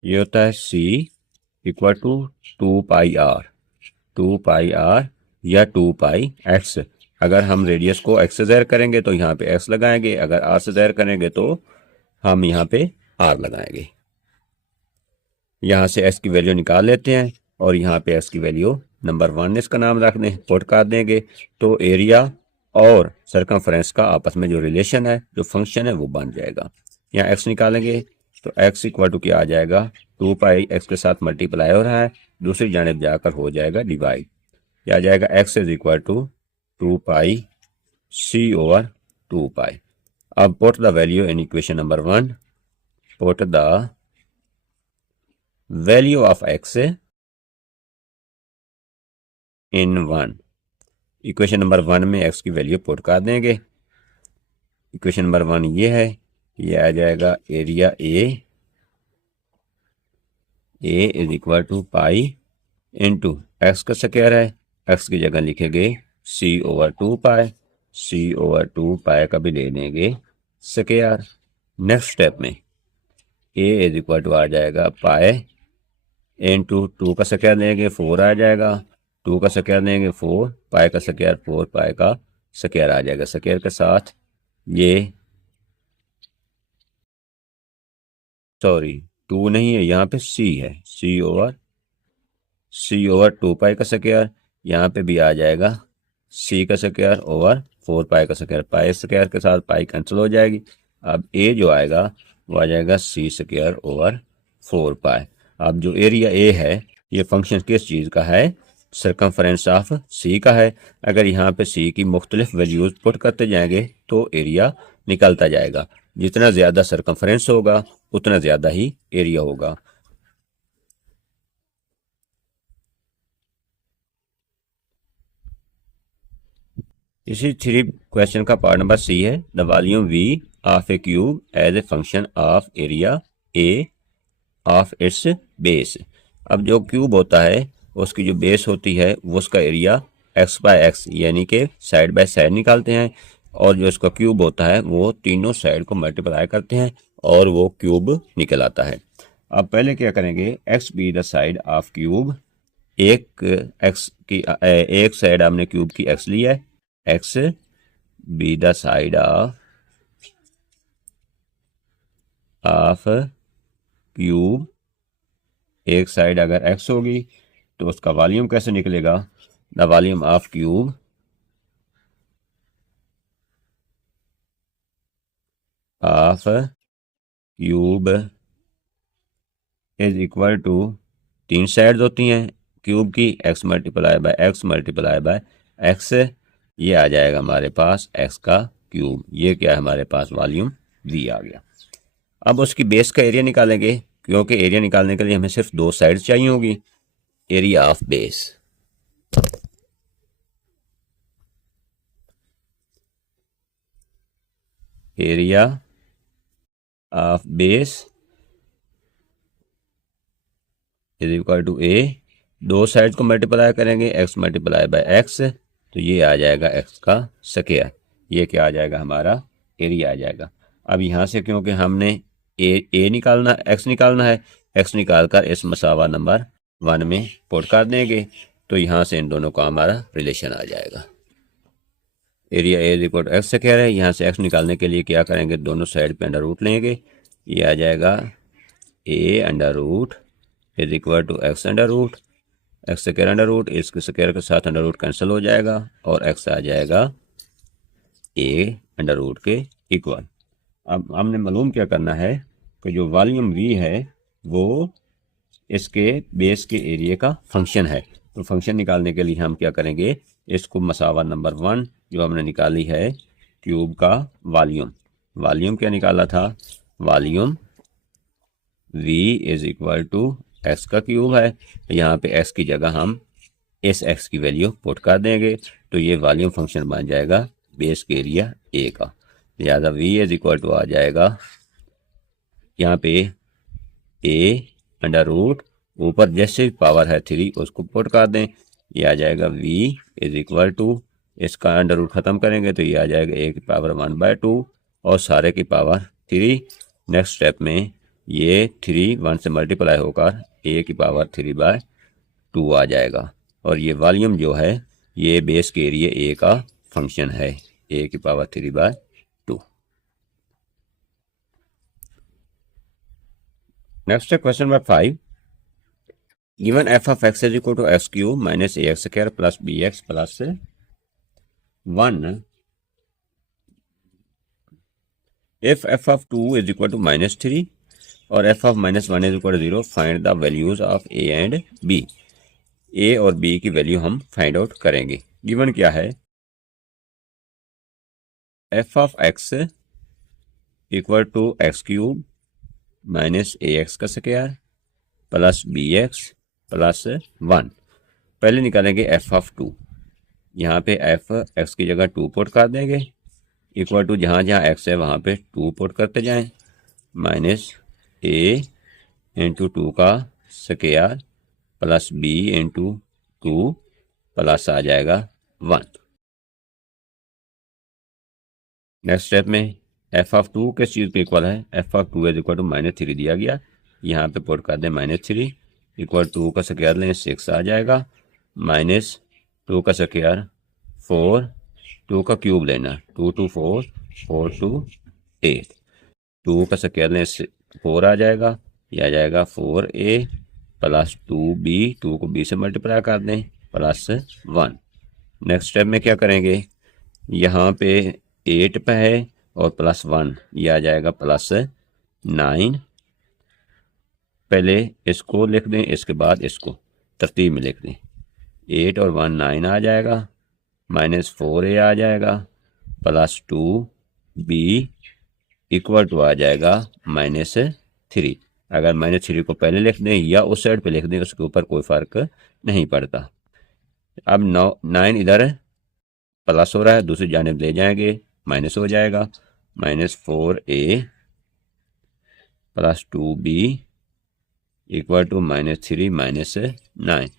ये होता है c equal to 2 pi R, 2 pi R या 2 पाई एक्स। अगर हम रेडियस को एक्स से ज़ाहिर करेंगे तो यहाँ पे एक्स लगाएंगे, अगर आर से ज़ाहिर करेंगे तो हम यहाँ पे आर लगाएंगे। यहाँ से एक्स की वैल्यू निकाल लेते हैं, और यहाँ पे एक्स की वैल्यू नंबर 1 इसका नाम रख दें, पुट कर देंगे, तो एरिया और सर्कमफरेंस का आपस में जो रिलेशन है, जो फंक्शन है, वो बन जाएगा। यहाँ एक्स निकालेंगे तो एक्स इक्वल टू क्या आ जाएगा, 2 पाई एक्स के साथ मल्टीप्लाई हो रहा है, दूसरी जानिब जाकर हो जाएगा डिवाइड, क्या आ जाएगा, x is equal to 2 pi C over 2 pi. अब put the value in equation number 1, put the value of x in 1। Equation number 1 में एक्स की वैल्यू पुट कर देंगे। इक्वेशन नंबर 1 ये है, ये आ जाएगा area A is equal to pi into x का स्क्वायर है, एक्स की जगह लिखेंगे सी ओवर 2 पाई, सी ओवर 2 पाई का भी ले लेंगे स्क्वायर। नेक्स्ट स्टेप में ए इज इक्वल टू आ जाएगा पाई इंटू 2 का स्क्वायर लेंगे 4 आ जाएगा, 2 का स्क्वायर लेंगे 4, पाई का स्क्वायर 4 पाई का स्क्वायर आ जाएगा। स्क्वायर के साथ ये सॉरी 2 नहीं है, यहाँ पे c है, c ओवर 2 पाई का स्क्वायर, यहाँ पे भी आ जाएगा c का स्क्वायर ओवर 4 पाई का स्क्वायर, पाई स्क्वायर के साथ पाई कैंसिल हो जाएगी। अब a जो आएगा वो आ जाएगा c स्क्वायर ओवर 4 पाई। अब जो एरिया a है ये फंक्शन किस चीज़ का है, सर्कमफरेंस ऑफ c का है। अगर यहाँ पे c की मुख्तलिफ वैल्यूज पुट करते जाएंगे तो एरिया निकलता जाएगा, जितना ज़्यादा सर्कमफरेंस होगा उतना ज़्यादा ही एरिया होगा। इसी थ्री क्वेश्चन का पार्ट नंबर सी है। The volume V of a cube as a function of area A of its base. अब जो क्यूब होता है उसकी जो बेस होती है वो उसका एरिया एक्स बाय एक्स यानी कि साइड बाय साइड निकालते हैं, और जो इसका क्यूब होता है वो तीनों साइड को मल्टीप्लाई करते हैं और वो क्यूब निकल आता है। अब पहले क्या करेंगे, x be the side of cube, एक एक्स की एक साइड हमने क्यूब की एक्स ली है, x be the side of cube, एक साइड अगर एक्स होगी तो उसका वॉल्यूम कैसे निकलेगा, the volume of cube is equal to, तीन साइड्स होती हैं क्यूब की, x multiply by x multiply by x, ये आ जाएगा हमारे पास एक्स का क्यूब। ये क्या है हमारे पास, वॉल्यूम वी आ गया। अब उसकी बेस का एरिया निकालेंगे, क्योंकि एरिया निकालने के लिए हमें सिर्फ दो साइड्स चाहिए होगी। Area of base, area of base is equal to a, दो साइड को मल्टीप्लाई करेंगे, एक्स मल्टीप्लाई बाय एक्स, तो ये आ जाएगा एक्स का स्क्वायर। ये क्या आ जाएगा, हमारा एरिया आ जाएगा। अब यहाँ से क्योंकि हमने ए निकालना, एक्स निकालना है, एक्स निकाल कर इस मसावा नंबर 1 में पुट कर देंगे, तो यहाँ से इन दोनों का हमारा रिलेशन आ जाएगा। Area A is equal to x square है, यहाँ से एक्स निकालने के लिए क्या करेंगे, दोनों साइड पे अंडर रूट लेंगे, ये आ जाएगा a under root is equal to x under root, x square under root, इसके स्क्वायर के साथ अंडर रूट कैंसिल हो जाएगा और एक्स आ जाएगा ए अंडर रूट के इक्वल। अब हमने मालूम क्या करना है कि जो वॉल्यूम वी है वो इसके बेस के एरिया का फंक्शन है, तो फंक्शन निकालने के लिए हम क्या करेंगे, इसको मसावा नंबर 1 जो हमने निकाली है क्यूब का वॉल्यूम, वॉल्यूम क्या निकाला था, volume v is equal to x का क्यूब है, यहाँ पे x की जगह हम इस x की वैल्यू पुट कर देंगे, तो ये वॉल्यूम फंक्शन बन जाएगा बेस के एरिया a का। लिहाजा v इज इक्वल टू आ जाएगा यहाँ पे a अंडर रूट, ऊपर जैसे पावर है 3 उसको पुट कर दें, ये आ जाएगा v इज इक्वल टू, इसका अंडर रूट ख़त्म करेंगे तो ये आ जाएगा a की पावर 1/2 और सारे की पावर 3। नेक्स्ट स्टेप में ये 3 1 से मल्टीप्लाई होकर a की पावर 3/2 आ जाएगा, और ये वॉल्यूम जो है ये बेस के एरिया a का फंक्शन है, a की पावर 3/2। नेक्स्ट है question number 5। Given f of x is equal to x cube minus ax square plus bx plus 1, if f of 2 is equal to -3 और f of -1 is equal to 0, find the values of a and b। a और b की value हम find out करेंगे। Given क्या है, f of x equal to x cube minus ax का square plus bx plus 1। पहले निकालेंगे f of 2, यहाँ पे f x की जगह 2 पुट कर देंगे, इक्वल टू जहाँ जहाँ x है वहाँ पे 2 पुट करते जाएं, माइनस a इंटू 2 का square plus b into 2 plus आ जाएगा 1। नेक्स्ट स्टेप में f of 2 किस चीज़ पे इक्वल है, f of 2 is equal to -3 दिया गया, यहाँ पे पुट कर दें -3 इक्वल 2 का स्क्वायर लें 6 आ जाएगा, माइनस 2 का स्क्वायर 4, 2 का क्यूब लेना 2 2 4 4 2 8, 2 का स्क्वायर लें 4 आ जाएगा, यह आ जाएगा 4a प्लस 2b, 2 को b से मल्टीप्लाई कर दें प्लस 1। नेक्स्ट स्टेप में क्या करेंगे, यहाँ पे 8 पे है और प्लस 1, यह आ जाएगा प्लस 9। पहले इसको लिख दें, इसके बाद इसको तरतीब में लिख दें, 8 और 1 9 आ जाएगा, माइनस 4a आ जाएगा प्लस 2b इक्वल टू आ जाएगा -3। अगर -3 को पहले लिख दें या उस साइड पे लिख दें उसके ऊपर कोई फ़र्क नहीं पड़ता। अब 9 इधर प्लस हो रहा है, दूसरी जानिब ले जाएंगे माइनस हो जाएगा, -4a + 2b equal to -3 -9।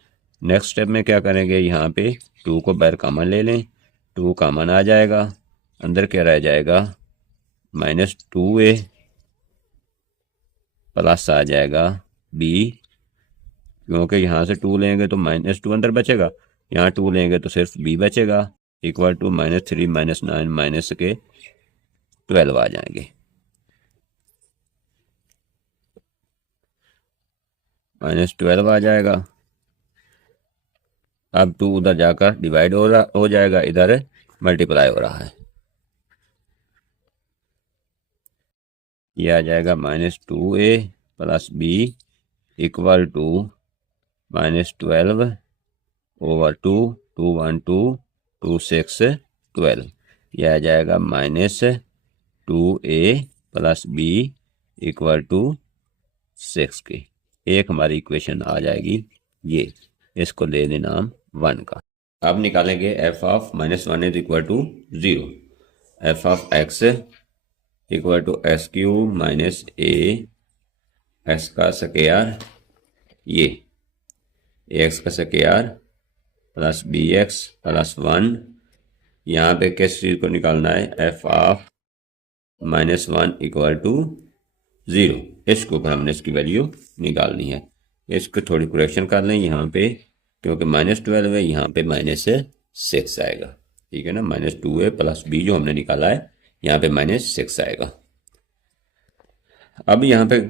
Next step में क्या करेंगे, यहाँ पे 2 को बाहर कॉमन ले लें, 2 कॉमन आ जाएगा, अंदर क्या रह जाएगा -2a प्लस आ जाएगा b, क्योंकि यहाँ से 2 लेंगे तो -2 अंदर बचेगा, यहाँ 2 लेंगे तो सिर्फ b बचेगा, इक्वल टू -3 -9 माइनस के 12 आ जाएंगे, -12 आ जाएगा। अब 2 उधर जाकर डिवाइड हो जाएगा, इधर मल्टीप्लाई हो रहा है, ये आ जाएगा -2a + b इक्वल टू -12/2, 2 1 2 2 6 12, यह आ जाएगा -2a + b इक्वल टू 6 की। एक हमारी इक्वेशन आ जाएगी ये, इसको ले लें नाम 1 का। अब निकालेंगे f of -1 is equal to 0, f of x equal to s³ minus a x का स्क्वायर, ये ax का स्क्वायर प्लस bx प्लस 1। यहाँ पे किस चीज़ को निकालना है, f ऑफ -1 इक्वल टू 0, इसके ऊपर हमने इसकी वैल्यू निकालनी है। इसको थोड़ी करेक्शन कर लें यहाँ पे, क्योंकि -12 है, यहाँ पे -6 आएगा, ठीक है ना। -2a + b जो हमने निकाला है, यहाँ पे -6 आएगा। अब यहाँ पे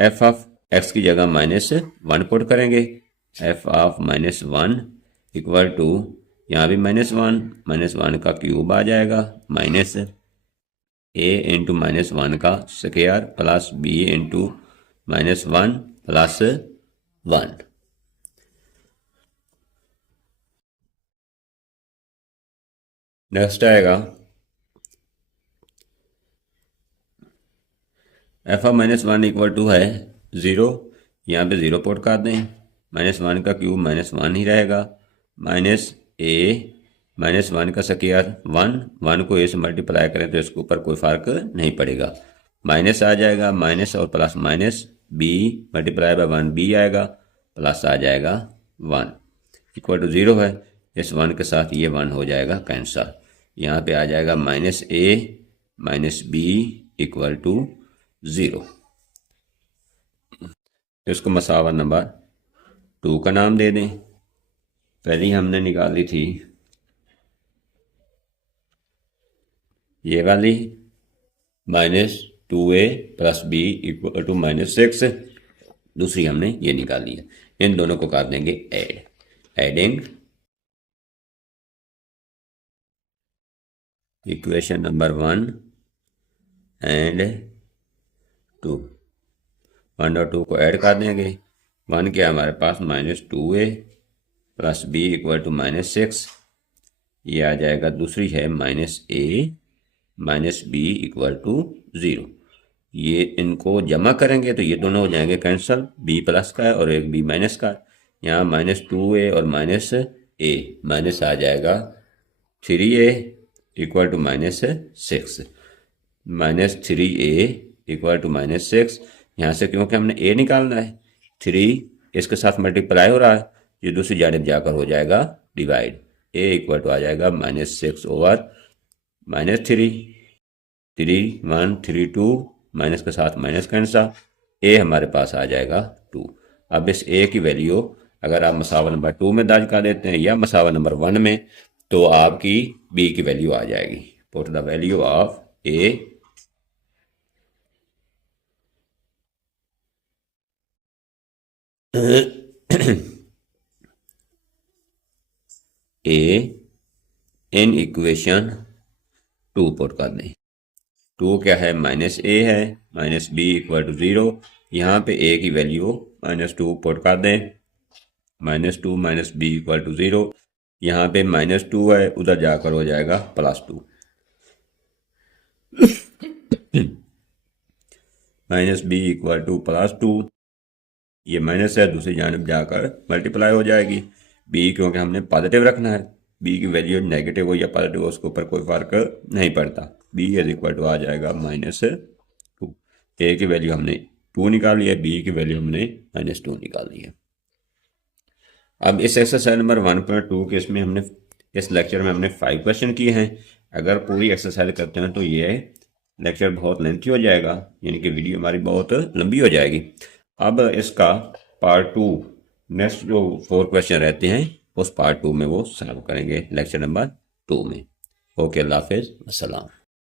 f ऑफ x की जगह -1 पुट करेंगे, f ऑफ -1 इक्वल टू, यहाँ भी -1 का क्यूब आ जाएगा, माइनस a इंटू -1 का square plus b into -1 plus 1। Next आएगा f ऑफ -1 इक्वल टू है 0, यहाँ पे 0 पुट कर दें, -1 का क्यूब -1 ही रहेगा, माइनस a -1 का स्क्वायर 1 को a से मल्टीप्लाई करें तो इसके ऊपर कोई फ़र्क नहीं पड़ेगा, माइनस आ जाएगा, माइनस और plus minus, b multiply by 1 b आएगा, प्लस आ जाएगा 1 इक्वल टू 0 है, इस 1 के साथ ये 1 हो जाएगा कैंसल, यहाँ पे आ जाएगा -a -b इक्वल टू 0। इसको मसावा नंबर 2 का नाम दे दें। पहले हमने निकाली थी ये वाली -2a + b इक्वल टू -6, दूसरी हमने ये निकाली है। इन दोनों को कर देंगे एडिंग इक्वेशन नंबर 1 एंड 2, 1 और 2 को ऐड कर देंगे। 1 क्या हमारे पास -2a + b इक्वल टू -6, ये आ जाएगा, दूसरी है -a -b इक्वल टू 0। ये इनको जमा करेंगे तो ये दोनों हो जाएंगे कैंसल, b प्लस का है और एक b माइनस का, यहाँ -2a और -a माइनस आ जाएगा 3a equal to -6, -3a equal to -6। यहाँ से क्योंकि हमने a निकालना है, 3 इसके साथ मल्टीप्लाई हो रहा है, ये दूसरी जानिब जाकर हो जाएगा डिवाइड, a इक्वल टू आ जाएगा -6 ओवर -3, 3 1 3 2, माइनस के साथ माइनस कैंसल, a हमारे पास आ जाएगा 2। अब इस a की वैल्यू अगर आप मसावा नंबर 2 में दर्ज कर देते हैं या मसावा नंबर 1 में, तो आपकी b की वैल्यू आ जाएगी। Put the value of a in equation 2 put कर दें। 2 क्या है, -a है, -b इक्वल टू 0, यहाँ पे a की वैल्यू -2 पुट कर दें, -2 -b इक्वल टू 0, यहाँ पे -2 है, उधर जाकर हो जाएगा +2, -b इक्वल टू +2, ये माइनस है, दूसरी जानब जाकर मल्टीप्लाई हो जाएगी, b क्योंकि हमने पॉजिटिव रखना है, बी की वैल्यू नेगेटिव हो या पॉजिटिव हो उसके ऊपर कोई फ़र्क नहीं पड़ता। बी इज इक्वल टू आ जाएगा -2। ए की वैल्यू हमने 2 निकाली है, बी की वैल्यू हमने -2 निकाली है। अब इस एक्सरसाइज नंबर 1.2 के इसमें हमने इस लेक्चर में हमने 5 क्वेश्चन किए हैं। अगर पूरी एक्सरसाइज करते हैं तो ये लेक्चर बहुत लेंथी हो जाएगा, यानी कि वीडियो हमारी बहुत लंबी हो जाएगी। अब इसका पार्ट 2 नेक्स्ट जो 4 क्वेश्चन रहते हैं उस पार्ट 2 में वो सॉल्व करेंगे लेक्चर नंबर 2 में। ओके, अल्लाह हाफिज़, अस्सलाम।